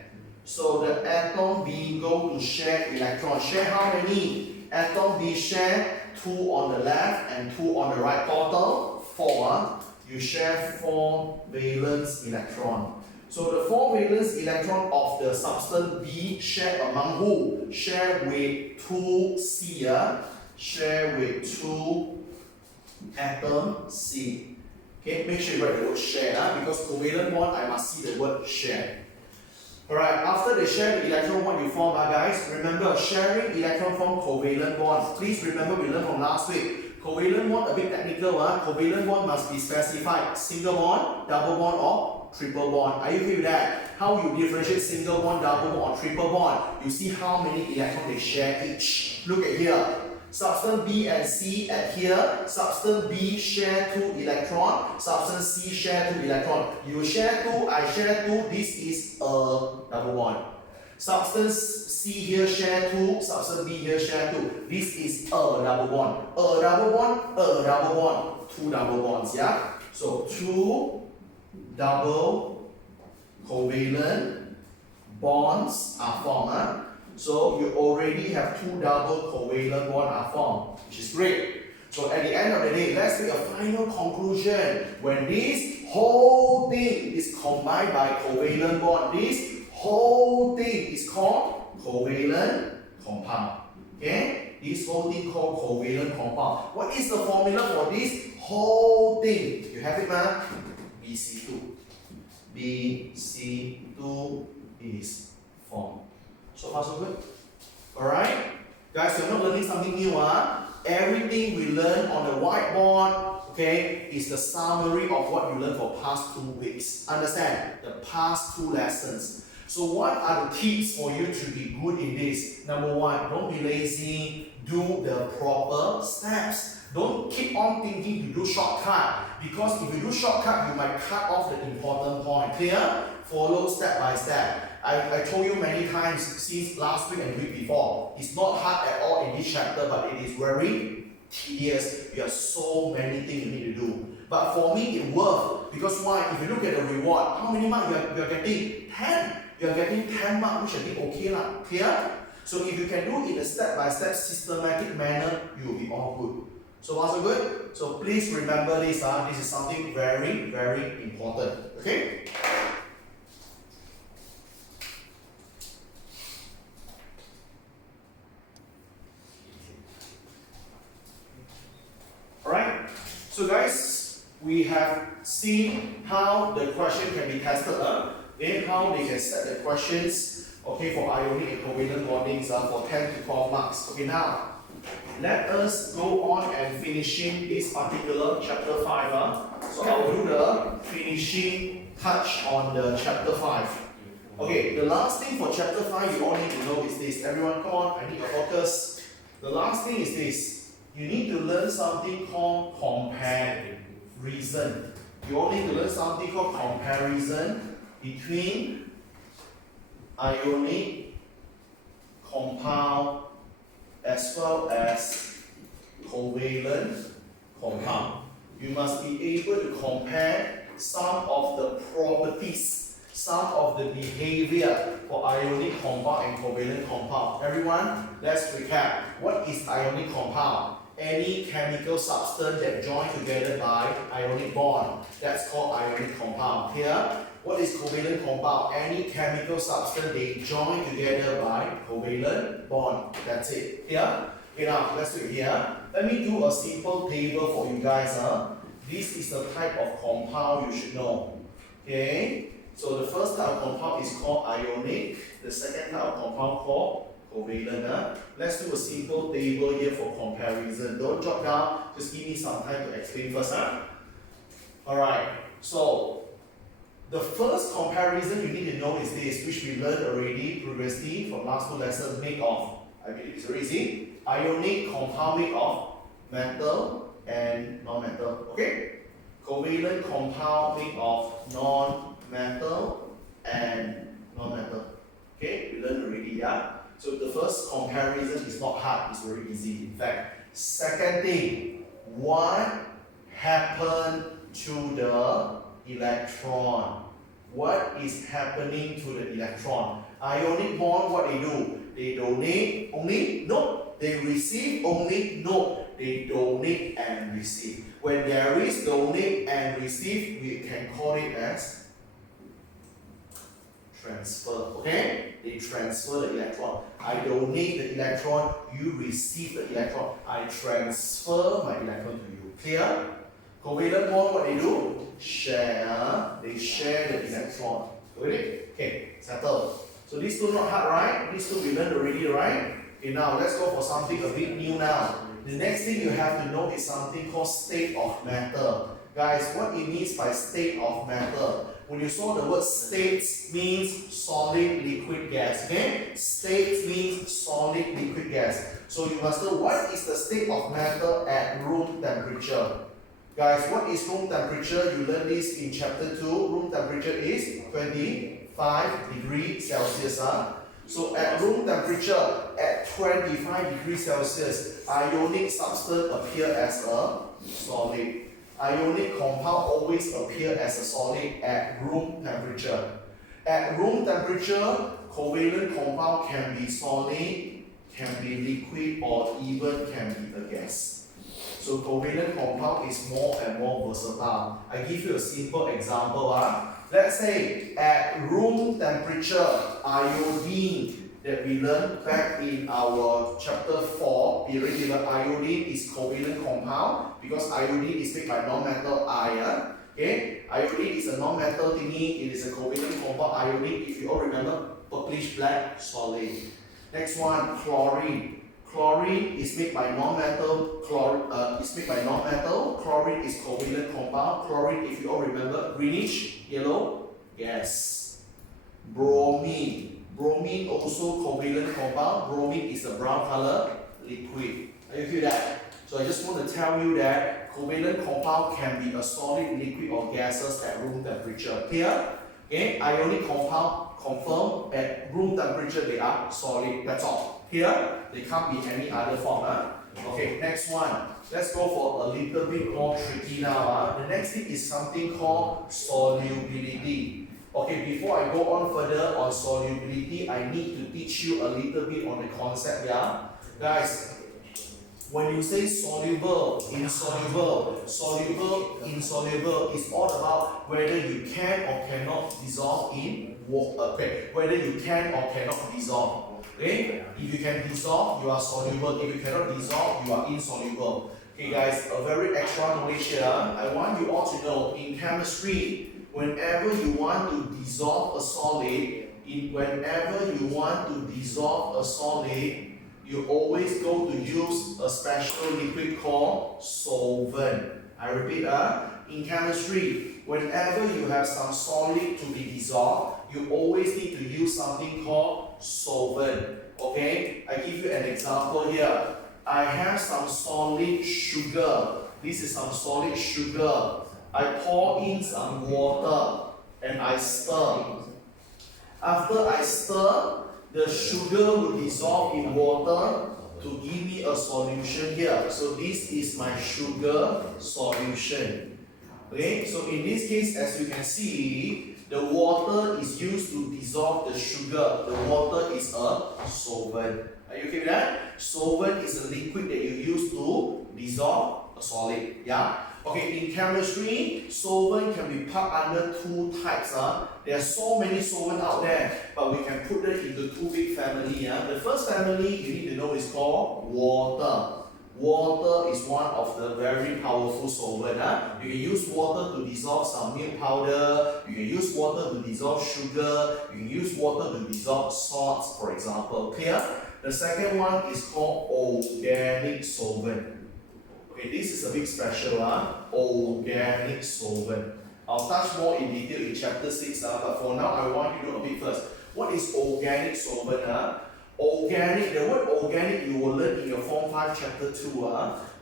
So the atom B go to share electron. Share how many? Atom B share 2 on the left and 2 on the right. Total 4. You share 4 valence electron. So the 4 valence electron of the substance B share among who? Share with 2C. Share with 2 atom C. Okay, make sure you write the word share, because covalent bond, I must see the word share. Alright, after they share the electron, what you form, guys? Remember, sharing electron form covalent bond. Please remember, we learned from last week. Covalent bond, a bit technical. Covalent bond must be specified. Single bond, double bond, or triple bond. Are you okay with that? How you differentiate single bond, double bond, or triple bond? You see how many electrons they share each. Look at here. Substance B and C adhere. Substance B share 2 electron. Substance C share 2 electron. You share 2, I share 2. This is a double bond. Substance C here share 2. Substance B here share 2. This is a double bond. A double bond, a double bond. 2 double bonds, yeah? So 2 double covalent bonds are formed. So you already have 2 double covalent bonds are formed, which is great. So at the end of the day, let's make a final conclusion. When this whole thing is combined by covalent bond, this whole thing is called covalent compound. Okay? This whole thing called covalent compound. What is the formula for this whole thing? You have it, man? BC2. BC2 is formed. So far so good? Alright? Guys, you're not learning something new. Everything we learn on the whiteboard, okay, is the summary of what you learned for past 2 weeks. Understand? The past 2 lessons. So what are the tips for you to be good in this? Number 1, don't be lazy. Do the proper steps. Don't keep on thinking to do shortcut. Because if you do shortcut, you might cut off the important point. Clear? Follow step by step. I told you many times since last week and week before, it's not hard at all in this chapter, but it is very tedious. You have so many things you need to do. But for me, it worked. Because why? If you look at the reward, how many marks you are getting? 10. You are getting 10 marks, which I think okay lah. Clear? So if you can do it in a step-by-step systematic manner, you will be all good. So also good? So please remember this. This is something very, very important. Okay? Alright? So guys, we have seen how the question can be tested. Okay? How they can set the questions, okay, for ionic and covalent bondings for 10 to 12 marks. Okay, now let us go on and finishing this particular chapter 5. So I will do the finishing touch on the chapter 5. Okay, the last thing for chapter 5 you all need to know is this. Everyone come on, I need your focus. The last thing is this. You need to learn something called comparison. You all need to learn something called comparison between ionic compound as well as covalent compound. You must be able to compare some of the properties, some of the behavior for ionic compound and covalent compound. Everyone, let's recap. What is ionic compound? Any chemical substance that join together by ionic bond. That's called ionic compound. Here, what is covalent compound? Any chemical substance they join together by covalent bond. That's it. Here. Okay, now let's do it here. Let me do a simple table for you guys. This is the type of compound you should know. Okay. So the first type of compound is called ionic. The second type of compound called covalent. Let's do a simple table here for comparison. Don't jot down. Just give me some time to explain first. Alright. So the first comparison you need to know is this, which we learned already previously from last 2 lessons, made of, I believe it's very easy, ionic compound made of metal and non-metal. Okay? Covalent compound made of non-metal and non-metal. Okay? We learned already, yeah? So the first comparison is not hard, it's very easy. In fact, second thing, what happened to the electron? What is happening to the electron? Ionic bond, what they do? They donate only? No. They receive only? No. They donate and receive. When there is donate and receive, we can call it as transfer. Okay? They transfer the electron. I donate the electron, you receive the electron. I transfer my electron to you. Clear? Covalent bond, what they do? Share. They share the electron. Got it? Okay, settle. So these two not hard, right? These two we learned already, right? Okay, now let's go for something a bit new now. The next thing you have to know is something called state of matter. Guys, what it means by state of matter? When you saw the word states means solid, liquid, gas. Okay? States means solid, liquid, gas. So you must know what is the state of matter at room temperature. Guys, what is room temperature? You learned this in chapter 2. Room temperature is 25 degrees Celsius. So at room temperature, at 25 degrees Celsius, ionic substance appear as a solid. Ionic compound always appear as a solid at room temperature. At room temperature, covalent compound can be solid, can be liquid, or even can be a gas. So covalent compound is more and more versatile. I give you a simple example. Let's say at room temperature, iodine that we learned back in our chapter 4, irregular iodine is covalent compound because iodine is made by non-metal ion. Okay, iodine is a non-metal thingy, it is a covalent compound. Iodine, if you all remember, purplish black solid. Next one, chlorine. Chlorine is made by non-metal. Chlorine is covalent compound. Chlorine, if you all remember, greenish yellow gas. Bromine. Bromine also covalent compound. Bromine is a brown color liquid. Are you feel that? So I just want to tell you that covalent compound can be a solid, liquid, or gases at room temperature. Clear? Okay, ionic compound confirm at room temperature they are solid. That's all. Clear? They can't be any other form. Okay, next one. Let's go for a little bit more tricky now. The next thing is something called solubility. Okay, before I go on further on solubility, I need to teach you a little bit on the concept. Guys, when you say soluble, insoluble, soluble, insoluble, it's all about whether you can or cannot dissolve in water. Okay, whether you can or cannot dissolve. Okay, if you can dissolve, you are soluble. If you cannot dissolve, you are insoluble. Okay, guys, a very extra knowledge here. I want you all to know in chemistry, whenever you want to dissolve a solid, you always go to use a special liquid called solvent. I repeat, in chemistry, whenever you have some solid to be dissolved, you always need to use something called solvent. Okay, I give you an example here. I have some solid sugar. This is some solid sugar. I pour in some water and I stir. After I stir, the sugar will dissolve in water to give me a solution here. So this is my sugar solution. Okay, so in this case, as you can see, the water is used to dissolve the sugar. The water is a solvent. Are you okay with that? Solvent is a liquid that you use to dissolve a solid. Yeah? Okay, in chemistry, solvent can be put under two types. There are so many solvents out there, but we can put them into two big families. The first family you need to know is called water. Water is one of the very powerful solvents. You can use water to dissolve some milk powder, you can use water to dissolve sugar, you can use water to dissolve salts, for example. Clear? The second one is called organic solvent. Okay, this is a big special, organic solvent. I'll touch more in detail in chapter 6, but for now I want you to know a bit first. What is organic solvent? Organic, the word organic you will learn in your Form 5 chapter 2.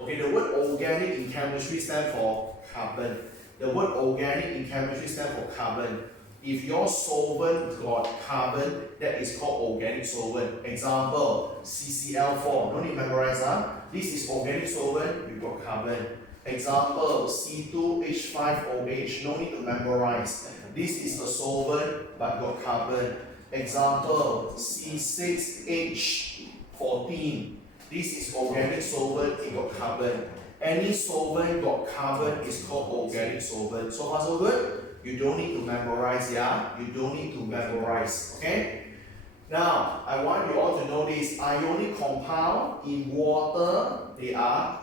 Okay, the word organic in chemistry stands for carbon. The word organic in chemistry stands for carbon. If your solvent got carbon, that is called organic solvent. Example, CCl4. No need to memorize. This is organic solvent, you got carbon. Example, C2H5OH. No need to memorize. This is a solvent but got carbon. Example, C6H14. This is organic solvent, it got carbon. Any solvent got carbon is called organic solvent. So far so good? You don't need to memorize, You don't need to memorize, okay? Now, I want you all to know this. Ionic compound in water, they are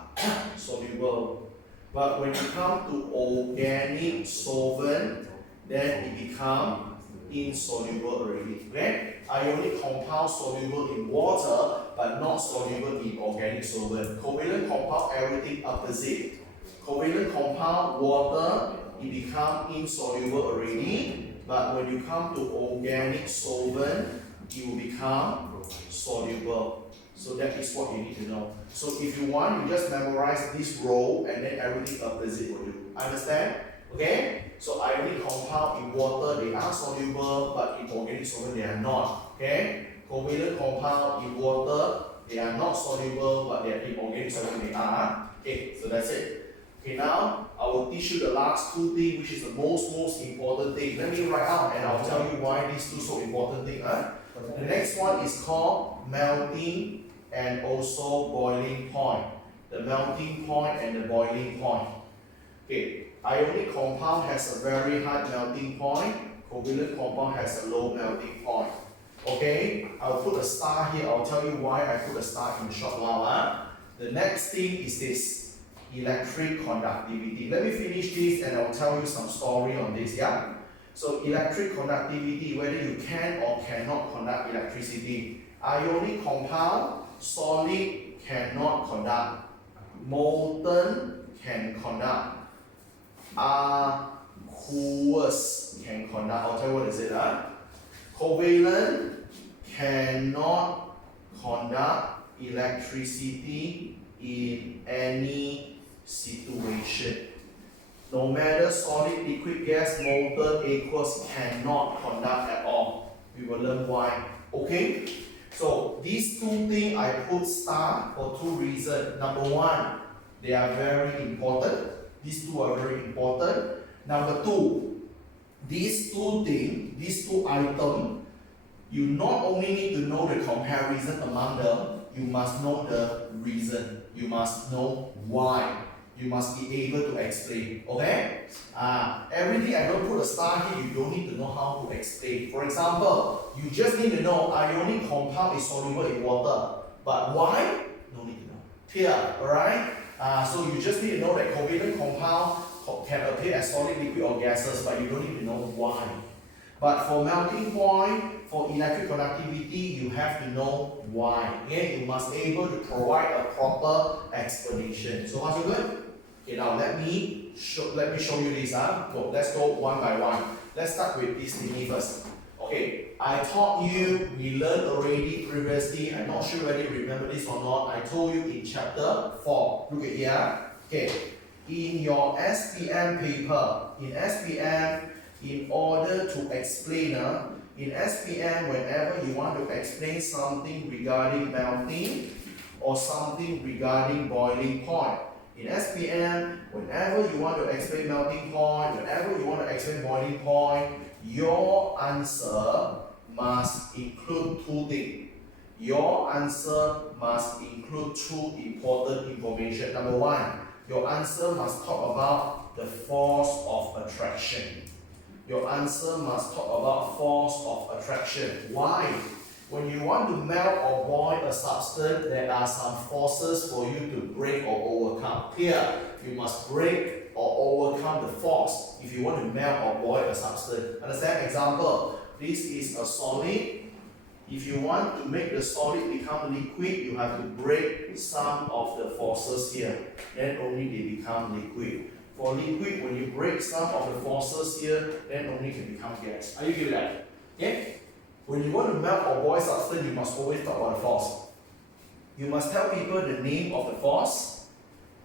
soluble. But when you come to organic solvent, then it becomes insoluble already. Okay? Ionic compound soluble in water, but not soluble in organic solvent. Covalent compound, everything opposite. Covalent compound, water, it becomes insoluble already. But when you come to organic solvent, it will become soluble. So that is what you need to know. So if you want, you just memorize this row and then everything opposite will do. Understand? Okay? So ionic compound in water, they are soluble, but in organic solvent, they are not. Okay? Covalent compound in water, they are not soluble, but they are in organic solvent, they are. Okay, so that's it. Okay, now I will teach you the last two things, which is the most important thing. Let me write out and I'll tell you why these two so important things. The next one is called melting and also boiling point. The melting point and the boiling point. Okay, ionic compound has a very high melting point. Covalent compound has a low melting point. Okay, I'll put a star here. I'll tell you why I put a star in a short while. The next thing is this, electric conductivity. Let me finish this and I'll tell you some story on this, yeah? So electric conductivity, whether you can or cannot conduct electricity. Ionic compound, solid cannot conduct. Molten can conduct. Aqueous can conduct. I'll tell you what is it. Covalent cannot conduct electricity in any situation. No matter solid, liquid, gas, molten, aqueous cannot conduct at all. We will learn why. Okay? So these two things I put star for two reasons. Number one, they are very important. These two are very important. Number two, these two things, these two items, you not only need to know the comparison among them, you must know the reason. You must know why. You must be able to explain. Okay? Everything I don't put a star here, you don't need to know how to explain. For example, you just need to know ionic compound is soluble in water. But why? No need to know. Clear? Alright? So you just need to know that covalent compound can appear as solid, liquid, or gases, but you don't need to know why. But for melting point, for electric conductivity, you have to know why. Okay? You must be able to provide a proper explanation. So far so good? Okay, now let me show you this. So let's go one by one. Let's start with this thingy first. Okay, I taught you, we learned already previously, I'm not sure whether you remember this or not. I told you in chapter 4. Look at here. Okay, in your SPM paper, in SPM, in order to explain, in SPM, whenever you want to explain something regarding melting or something regarding boiling point, in SPM, whenever you want to explain melting point, whenever you want to explain boiling point, your answer must include two things. Your answer must include two important information. Number one, your answer must talk about the force of attraction. Your answer must talk about force of attraction. Why? When you want to melt or boil a substance, there are some forces for you to break or overcome. Here, you must break or overcome the force if you want to melt or boil a substance. Understand? Example, this is a solid. If you want to make the solid become liquid, you have to break some of the forces here. Then only they become liquid. For liquid, when you break some of the forces here, then only can become gas. Are you getting that? Okay? When you want to melt or boil substance, you must always talk about the force. You must tell people the name of the force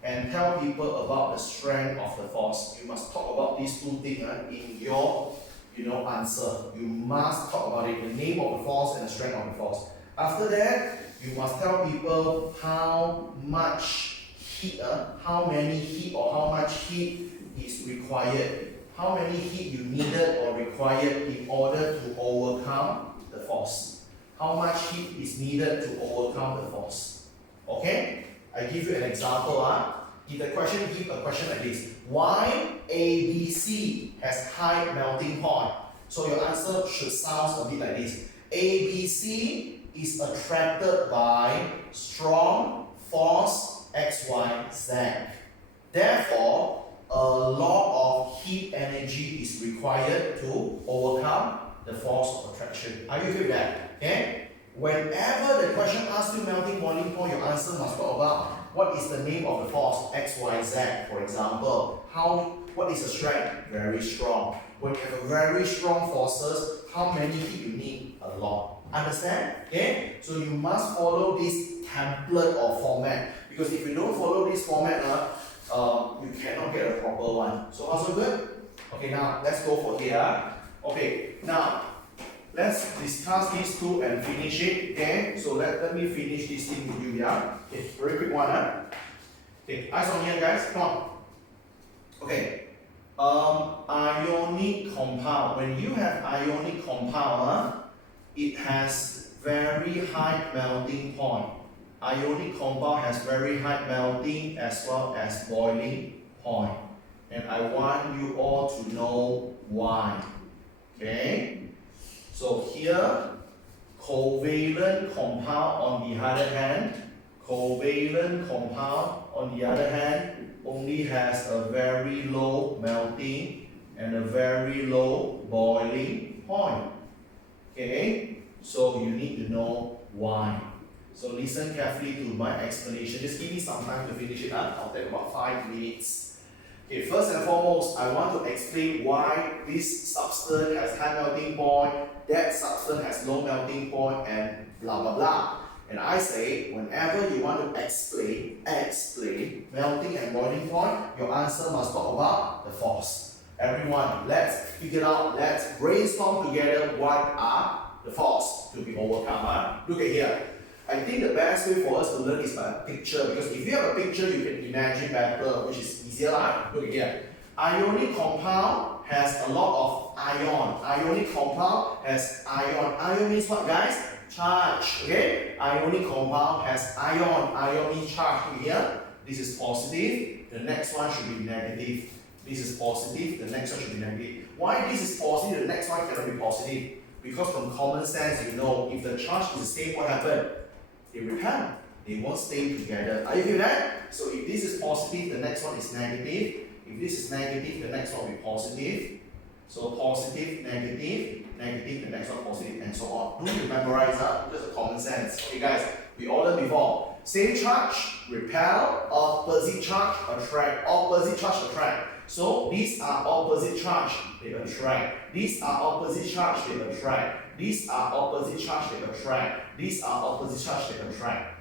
and tell people about the strength of the force. You must talk about these two things in your answer. You must talk about it, the name of the force and the strength of the force. After that, you must tell people how much heat, how many heat or how much heat is required. How many heat you needed or required in order to overcome the force. How much heat is needed to overcome the force. Okay? I give you an example. If the question gives a question like this, why ABC has high melting point? So your answer should sound a bit like this. ABC is attracted by strong force X, Y, Z. Therefore, a lot of heat energy is required to overcome the force of attraction. Are you with that? Okay? Whenever the question asks you melting boiling point, your answer must talk about what is the name of the force X, Y, Z. For example, what is the strength? Very strong. When you have a very strong forces, how many heat you need? A lot. Understand? Okay? So you must follow this template or format. Because if you don't follow this format, you cannot get a proper one. So also good? Okay, now let's go for here. Okay, now let's discuss these two and finish it. Okay, so let me finish this thing with you. Yeah. Okay, very quick one. Okay, eyes on here, guys. Come on. Okay. Ionic compound. When you have ionic compound, it has very high melting point. Ionic compound has very high melting as well as boiling point. And I want you all to know why. Okay? So here, covalent compound on the other hand, only has a very low melting and a very low boiling point. Okay? So you need to know why. So listen carefully to my explanation. Just give me some time to finish it up. I'll take about 5 minutes. Okay, first and foremost, I want to explain why this substance has high melting point, that substance has low melting point, and blah blah blah. And I say, whenever you want to explain melting and boiling point, your answer must talk about the force. Everyone, let's figure out, let's brainstorm together what are the force to be overcome. Look at here. I think the best way for us to learn is by a picture, because if you have a picture, you can imagine better, which is easier. Look at here. Ionic compound has a lot of ion. Ionic compound has ion. Ion means what, guys? Charge. Okay? Ionic compound has ion. Ion means charge. Look here. This is positive. The next one should be negative. This is positive. The next one should be negative. Why this is positive? The next one cannot be positive. Because from common sense, you know, if the charge is the same, what happens? They repel. They won't stay together. Are you feeling that? So if this is positive, the next one is negative. If this is negative, the next one will be positive. So positive, negative, negative, the next one positive, and so on. Don't you memorize that? Just a common sense. Okay, guys, we all learned before. Same charge, repel. Opposite charge, attract. Opposite charge, attract. So these are opposite charge, they attract. These are opposite charge, they attract. These are opposite charge, they attract. These are opposite charge, they attract.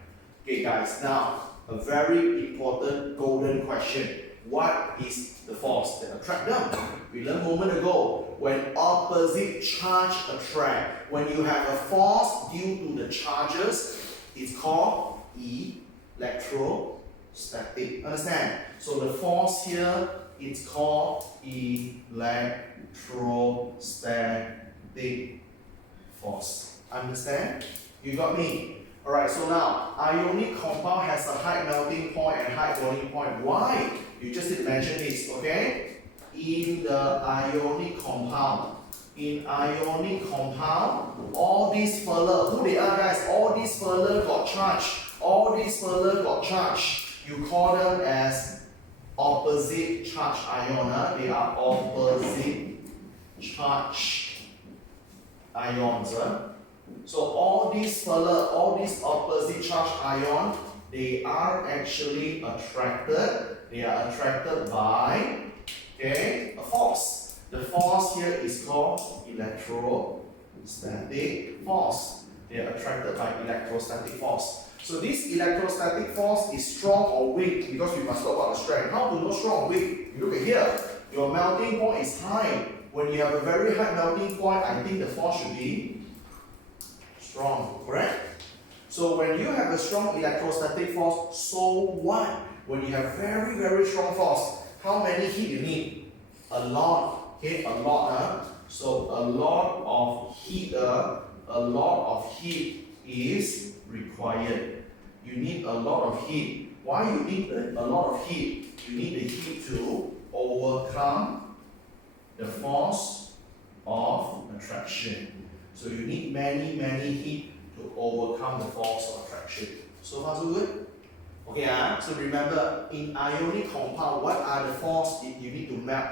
Okay, guys, now a very important golden question. What is the force that attract them? We learned a moment ago, when opposite charge attract, when you have a force due to the charges, it's called electrostatic. Understand? So the force here, it's called electrostatic force. Understand? You got me? Alright, so now, ionic compound has a high melting point and high boiling point. Why? You just need to mention this, okay? In the ionic compound, all these fella, who they are, guys? All these fella got charge. You call them as opposite charge ion. They are opposite charge ions. So all these opposite charge ion, they are actually attracted. They are attracted by a force. The force here is called electrostatic force. They are attracted by electrostatic force. So this electrostatic force is strong or weak, because we must talk about the strength. How to know strong or weak? You look at here. Your melting point is high. When you have a very high melting point, I think the force should be strong, correct? So when you have a strong electrostatic force, so what? When you have very, very strong force, how many heat you need? A lot, okay, a lot. So a lot of heat is required. You need a lot of heat. Why you need a lot of heat? You need the heat to overcome the force of attraction. So you need many heat to overcome the force of attraction. So far so good? Okay, so remember, in ionic compound, what are the force you need to melt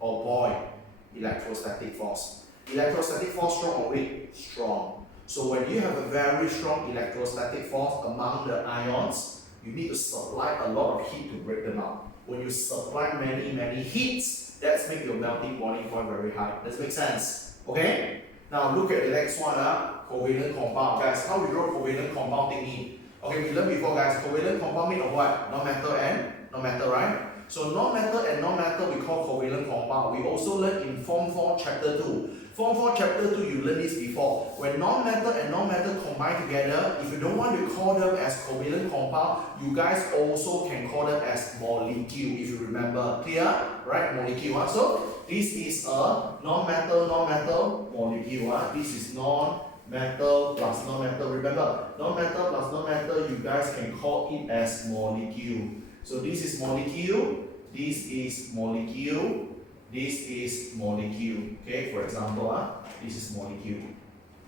or boil? Electrostatic force. Electrostatic force strong or weak? Strong. So when you have a very strong electrostatic force among the ions, you need to supply a lot of heat to break them up. When you supply many heats, that's make your melting boiling point very high. Does that make sense? Okay? Now look at the next one, covalent compound. Guys, how we draw covalent compound technique? Okay, we learned before, guys. Covalent compound made of what? Non-metal and non-metal, right? So non-metal and non-metal we call covalent compound. We also learned in Form 4 Chapter 2. Form 4 chapter 2, you learned this before. When non-metal and non-metal combine together, if you don't want to call them as covalent compound, you guys also can call them as molecule, if you remember. Clear? Right? Molecule. So, this is a non-metal molecule. This is non-metal plus non-metal. Remember, non-metal plus non-metal, you guys can call it as molecule. So, this is molecule, this is molecule, this is molecule. Okay, for example, this is molecule.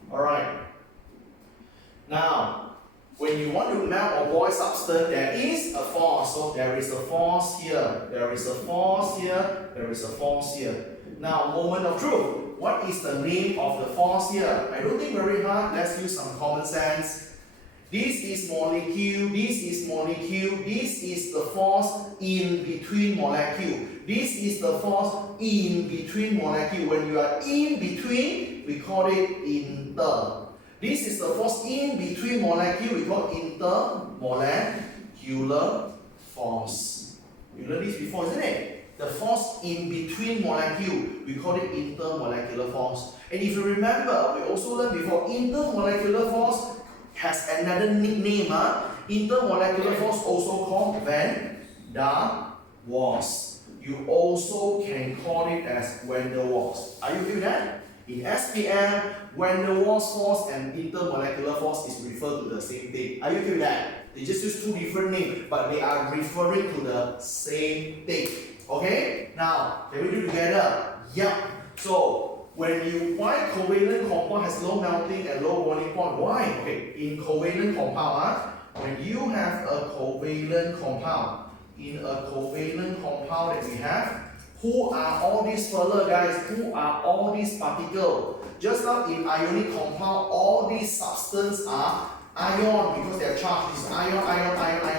Alright. Now, when you want to melt or boil substance, there is a force. So there is a force here, there is a force here, there is a force here. Now, moment of truth. What is the name of the force here? I don't think very hard. Let's use some common sense. This is molecule, this is molecule, this is the force in between molecule. This is the force in between molecule. When you are in between, we call it inter. This is the force in between molecule, we call intermolecular force. You learned this before, isn't it? The force in between molecule, we call it intermolecular force. And if you remember, we also learned before, intermolecular force has another nickname. Intermolecular force also called Van der Waals. You also can call it as Van der Waals. Are you with that? In SPM, Van der Waals force and intermolecular force is referred to the same thing. Are you with that? They just use two different names, but they are referring to the same thing. Okay? Now, can we do together? Yeah. So, why covalent compound has low melting and low boiling point? Why? Okay, in covalent compound, when you have a covalent compound, in a covalent compound that we have, who are all these fellow guys? Who are all these particles? Just now in ionic compound, all these substances are ion because they are charged. It's ion.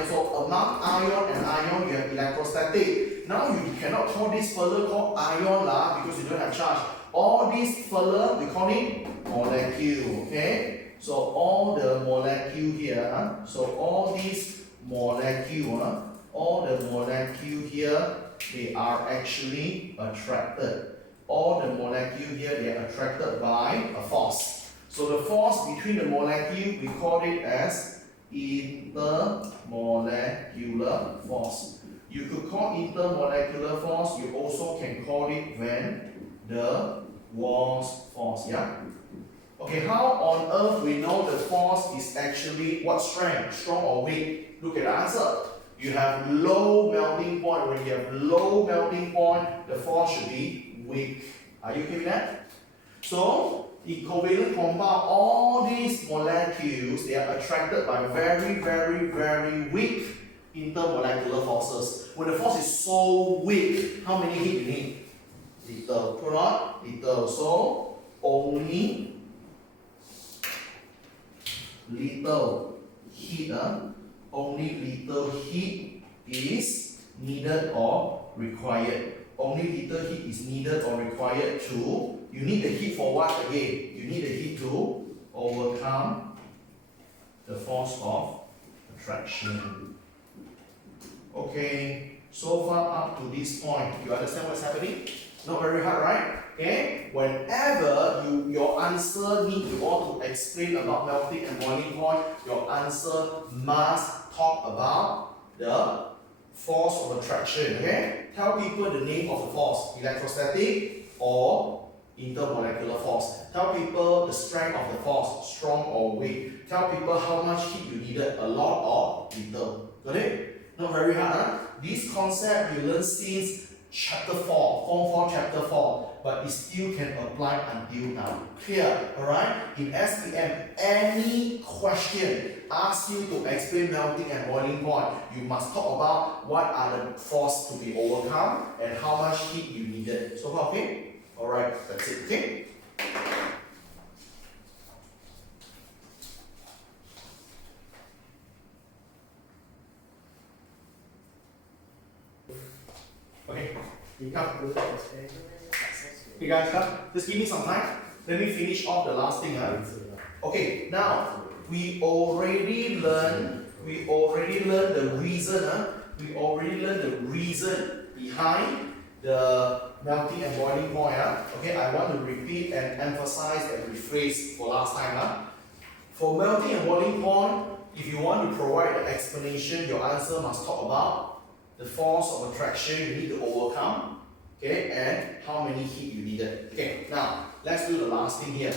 So among ion and ion, you have electrostatic. Now you cannot call this fellow called ion because you don't have charge. All these fellow, we call it molecule, okay? So all the molecule here, so all these molecule, all the molecule here, they are actually attracted. All the molecule here, they are attracted by a force. So the force between the molecule, we call it as intermolecular force. You could call intermolecular force, you also can call it Van der Waals force, yeah? Okay, how on earth we know the force is actually what strength? Strong or weak? Look at the answer. You have low melting point. When you have low melting point, the force should be weak. Are you okay with that? So, in covalent compound, all these molecules, they are attracted by very, very, very weak intermolecular forces. When the force is so weak, how many heat you need? Little. True or not? Little. So, only little heat. Only little heat is needed or required. Only little heat is needed or required to. You need the heat for what again? You need the heat to overcome the force of attraction. Okay, so far up to this point, you understand what's happening? Not very hard, right? Okay, whenever your answer need to all to explain about melting and boiling point, your answer must talk about the force of attraction. Okay, tell people the name of the force, electrostatic or intermolecular force. Tell people the strength of the force, strong or weak. Tell people how much heat you needed, a lot or little. Got it? Not very hard, huh? This concept you learn since chapter 4, Form 4 chapter 4, but it still can apply until now. Clear? Alright? In SPM, any question asks you to explain melting and boiling point, you must talk about what are the forces to be overcome and how much heat you needed. So far, okay? Alright, that's it, okay? Okay, you come. Hey guys, come. Just give me some time. Let me finish off the last thing. Okay, now we already learned the reason. We already learned the reason behind the melting and boiling point. Okay, I want to repeat and emphasize and rephrase for last time. For melting and boiling point, if you want to provide an explanation, your answer must talk about the force of attraction you need to overcome, okay, and how many heat you needed. Okay, now let's do the last thing here.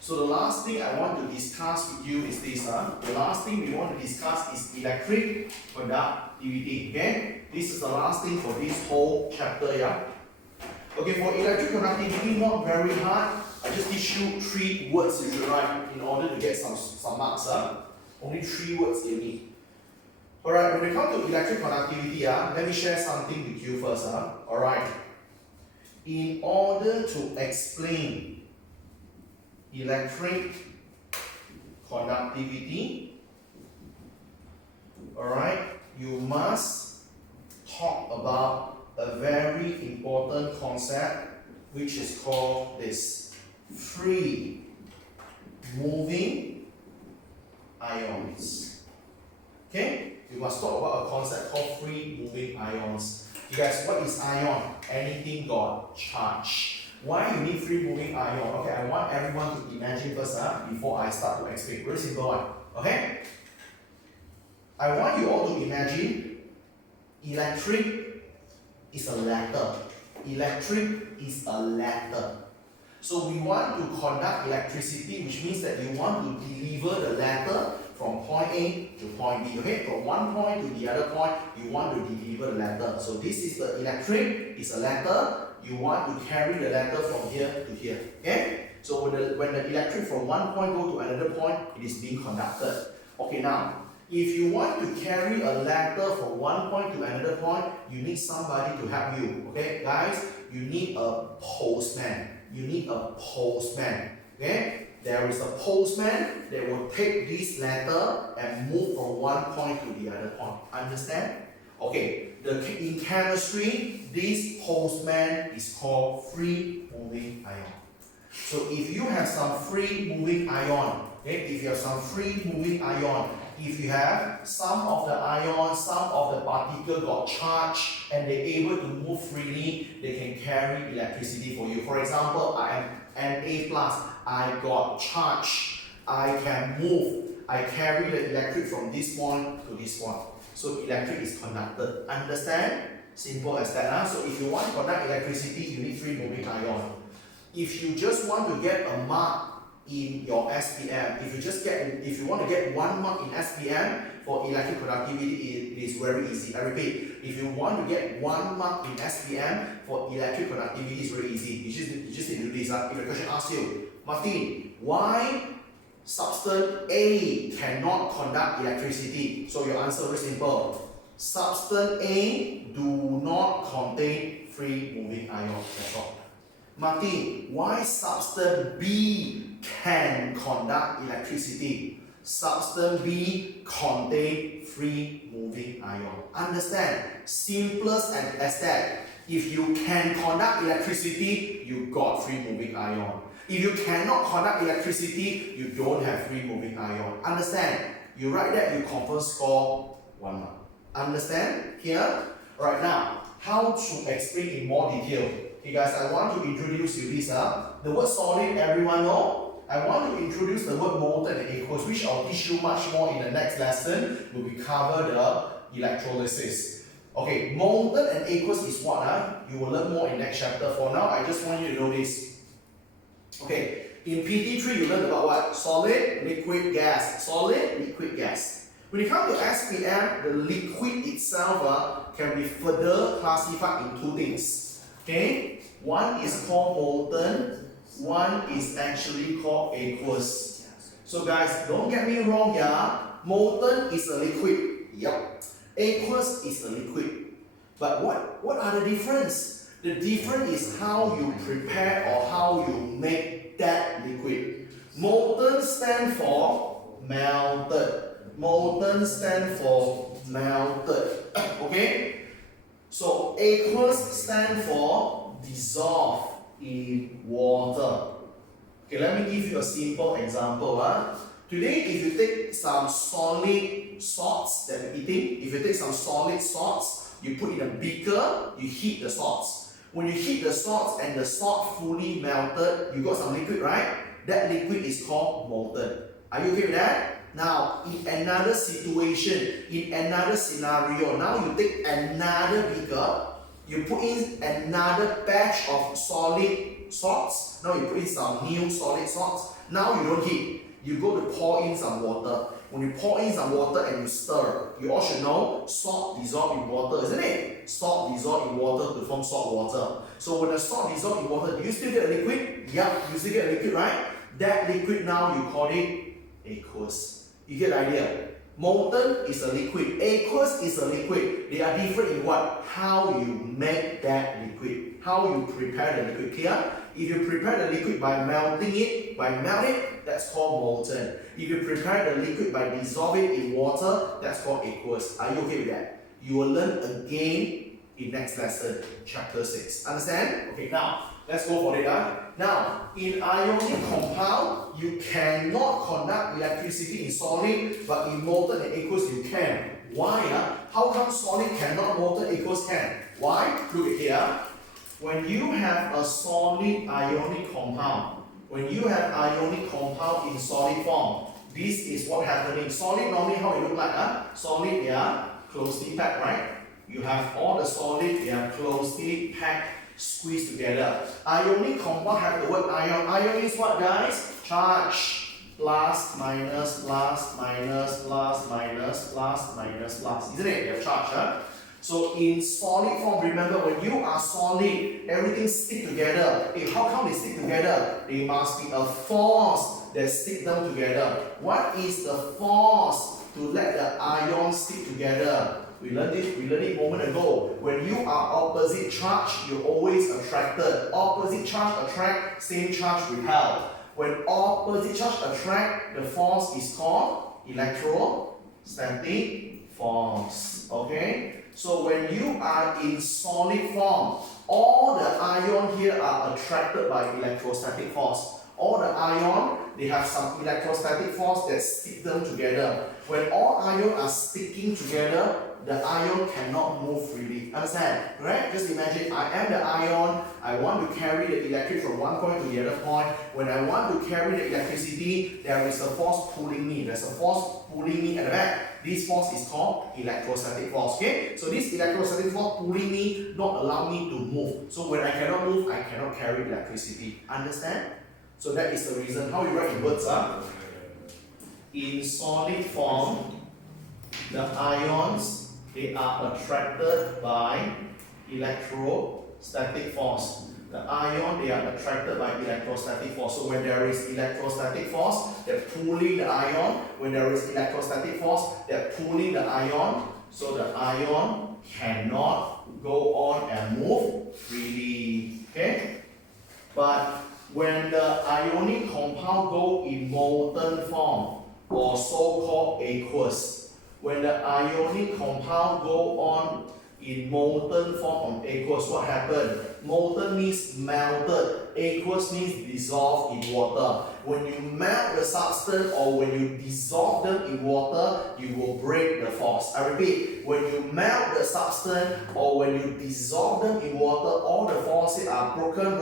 So the last thing I want to discuss with you is this. The last thing we want to discuss is electric conductivity. Okay, this is the last thing for this whole chapter. Yeah. Okay, for electric conductivity, not very hard. I just teach you 3 words you should write in order to get some marks. Only 3 words you need. Alright, when it comes to electric conductivity, let me share something with you first. Alright. In order to explain electric conductivity, alright, you must talk about a very important concept which is called this free moving ions. Okay? You must talk about a concept called free moving ions. You guys, what is ion? Anything got charge. Why you need free moving ion? Okay, I want everyone to imagine first before I start to explain. Very simple one. Okay? I want you all to imagine electric is a letter. Electric is a letter. So we want to conduct electricity, which means that you want to deliver the letter from point A to point B. Okay, from one point to the other point, you want to deliver the letter. So this is the electric, it's a letter. You want to carry the letter from here to here. Okay, so when the electric from one point go to another point, it is being conducted. Okay, now if you want to carry a letter from one point to another point, you need somebody to help you. Okay, guys, you need a postman. You need a postman. Okay, there is a postman that will take this letter and move from one point to the other point. Understand? Okay, in chemistry, this postman is called free moving ion. So if you have some free moving ion, okay, if you have some free moving ion, if you have some of the ion, some of the particle got charged and they're able to move freely, they can carry electricity for you. For example, I am Na+, I got charged, I can move, I carry the electric from this point to this point. So electric is conducted. Understand? Simple as that. So if you want to conduct electricity, you need free moving ion. If you just want to get a mark in your SPM, if you want to get 1 mark in SPM for electric conductivity, it is very easy. I repeat, if you want to get 1 mark in SPM for electric conductivity, it's very easy. You just need to do this. If the question asks you, Martin, why substance A cannot conduct electricity? So your answer is simple. Substance A do not contain free moving ion. That's all. Martin, why substance B can conduct electricity? Substance B contain free moving ion. Understand? Simplest as that. If you can conduct electricity, you got free moving ion. If you cannot conduct electricity, you don't have free moving ion. Understand? You write that, you confirm score 1 mark. Understand? Here? Alright, now, how to explain in more detail? Okay guys, I want to introduce you this. The word solid, everyone know? I want to introduce the word molten and aqueous, which I'll teach you much more in the next lesson when we cover the electrolysis. Okay, molten and aqueous is what? You will learn more in next chapter. For now, I just want you to know this. Okay, in PT3 you learn about what? Solid, liquid, gas. Solid, liquid, gas. When it comes to SPM, the liquid itself can be further classified in 2 things. Okay, one is called molten, one is actually called aqueous. So guys, don't get me wrong here. Molten is a liquid. Yep. Aqueous is a liquid. But what are the difference? The difference is how you prepare or how you make that liquid. Molten stand for melted. Molten stand for melted. Okay? So aqueous stand for dissolve in water. Okay, let me give you a simple example. Today, if you take some solid salts that we're eating, if you take some solid salts, you put in a beaker, you heat the salts. When you heat the salts and the salt fully melted, you got some liquid, right? That liquid is called molten. Are you okay with that? Now, in another situation, in another scenario, now you take another beaker, you put in another batch of solid salts. Now you put in some new solid salts. Now you don't heat. You go to pour in some water. When you pour in some water and you stir, you all should know salt dissolves in water, isn't it? Salt dissolves in water to form salt water. So when the salt dissolves in water, do you still get a liquid? Yep, you still get a liquid, right? That liquid now you call it aqueous. You get the idea? Molten is a liquid, aqueous is a liquid. They are different in what? How you make that liquid. How you prepare the liquid, clear? If you prepare the liquid by melting it, that's called molten. If you prepare the liquid by dissolving it in water, that's called aqueous. Are you okay with that? You will learn again in next lesson, chapter 6. Understand? Okay, now, let's go for it. Now, in ionic compound, you cannot conduct electricity in solid, but in molten and aqueous you can. Why? How come solid cannot, molten, aqueous can? Why? Look at here. When you have a solid ionic compound, when you have ionic compound in solid form, this is what happening. Solid normally how it look like? Solid, they are closely packed, right? You have all the solid, they are closely packed, squeezed together. Ionic compound have the word ion. Ion is what, guys? Charge. Plus, minus, plus, minus, plus, minus, plus, minus, plus. Isn't it? They have charge, huh? So in solid form, remember when you are solid, everything stick together. How come they stick together? There must be a force that stick them together. What is the force to let the ions stick together? We learned it a moment ago. When you are opposite charge, you're always attracted. Opposite charge attract, same charge repel. When opposite charge attract, the force is called electrostatic force. Okay? So when you are in solid form, all the ions here are attracted by electrostatic force. All the ions, they have some electrostatic force that stick them together. When all ions are sticking together, the ion cannot move freely. Understand? Right? Just imagine I am the ion. I want to carry the electric from one point to the other point. When I want to carry the electricity, there is a force pulling me. There's a force pulling me at the back. This force is called electrostatic force. Okay? So this electrostatic force pulling me, not allow me to move. So when I cannot move, I cannot carry electricity. Understand? So that is the reason. How you write in words? In solid form, the ions, they are attracted by electrostatic force. The ion, they are attracted by electrostatic force. So when there is electrostatic force, they're pulling the ion. When there is electrostatic force, they're pulling the ion. So the ion cannot go on and move freely. Okay? But when the ionic compound go in molten form, or so-called aqueous, when the ionic compound go on in molten form on aqueous, what happened? Molten means melted, aqueous means dissolved in water. When you melt the substance or when you dissolve them in water, you will break the force. I repeat, when you melt the substance or when you dissolve them in water, all the forces are broken.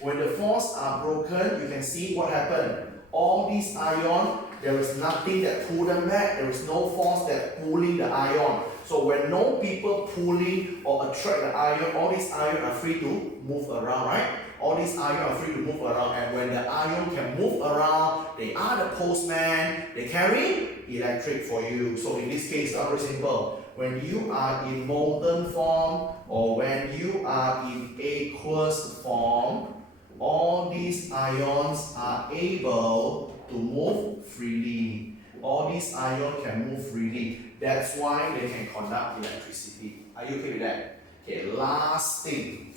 When the forces are broken, you can see what happened. All these ions, there is nothing that pull them back. There is no force that pulling the ion. So when no people pulling or attract the ion, all these ions are free to move around, right? All these ions are free to move around, and when the ion can move around, they are the postman. They carry electric for you. So in this case, very simple. When you are in molten form or when you are in aqueous form, all these ions are able to move freely. All these ions can move freely. That's why they can conduct electricity. Are you okay with that? Okay, last thing.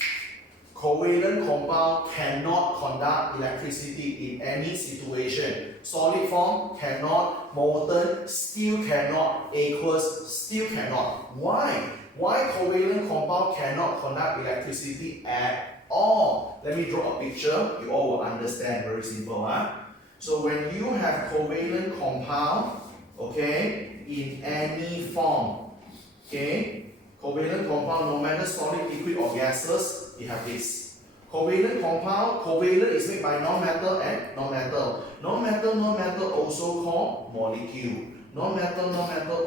Covalent compound cannot conduct electricity in any situation. Solid form cannot, molten still cannot, aqueous still cannot. Why? Why covalent compound cannot conduct electricity at all? Let me draw a picture. You all will understand. Very simple, huh? So when you have covalent compound, okay, in any form, okay, Covalent compound, no matter solid, liquid or gases, you have this. Covalent compound, covalent is made by non-metal and non-metal. Non-metal also called molecule. Non-metal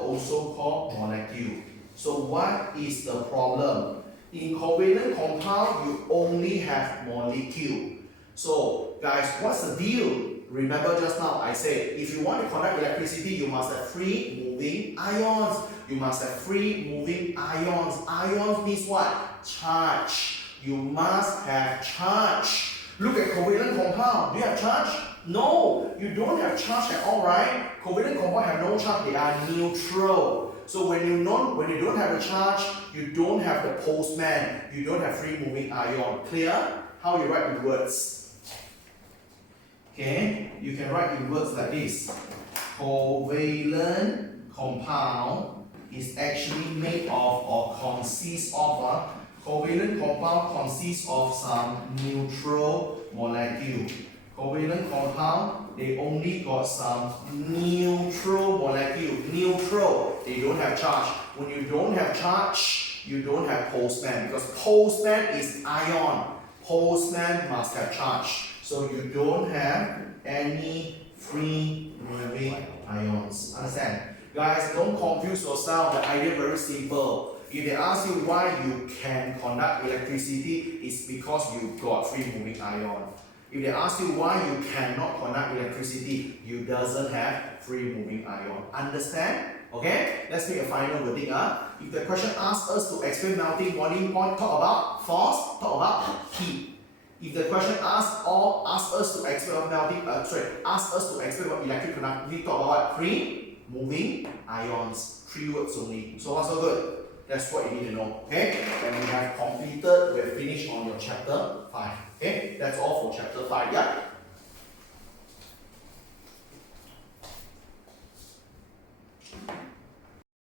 also called molecule. So what is the problem? In covalent compound, you only have molecule. So guys, what's the deal? Remember just now I said, if you want to conduct electricity, you must have free moving ions. You must have free moving ions. Ions means what? Charge. You must have charge. Look at covalent compound. Do you have charge? No, you don't have charge at all, right? Covalent compound have no charge. They are neutral. So when you don't have a charge, you don't have the postman. You don't have free moving ion. Clear? How you write in words? Okay, you can write in words like this. Covalent compound is actually made of or consists of covalent compound consists of some neutral molecule. Covalent compound, they only got some neutral molecule. Neutral, they don't have charge. When you don't have charge, you don't have postman, because postman is ion. Postman must have charge. So you don't have any free moving ions. Understand? Guys, don't confuse yourself. The idea is very simple. If they ask you why you can conduct electricity, it's because you got free moving ion. If they ask you why you cannot conduct electricity, you doesn't have free moving ion. Understand? Okay? Let's make a final verdict. If the question asks us to explain melting boiling point, talk about force, talk about heat. If the question asks us to explain about electric conductivity, talk about what? Free moving ions. 3 words only. So what's so good? That's what you need to know. Okay? And we have finished on your chapter 5. Okay? That's all for chapter 5. Yeah?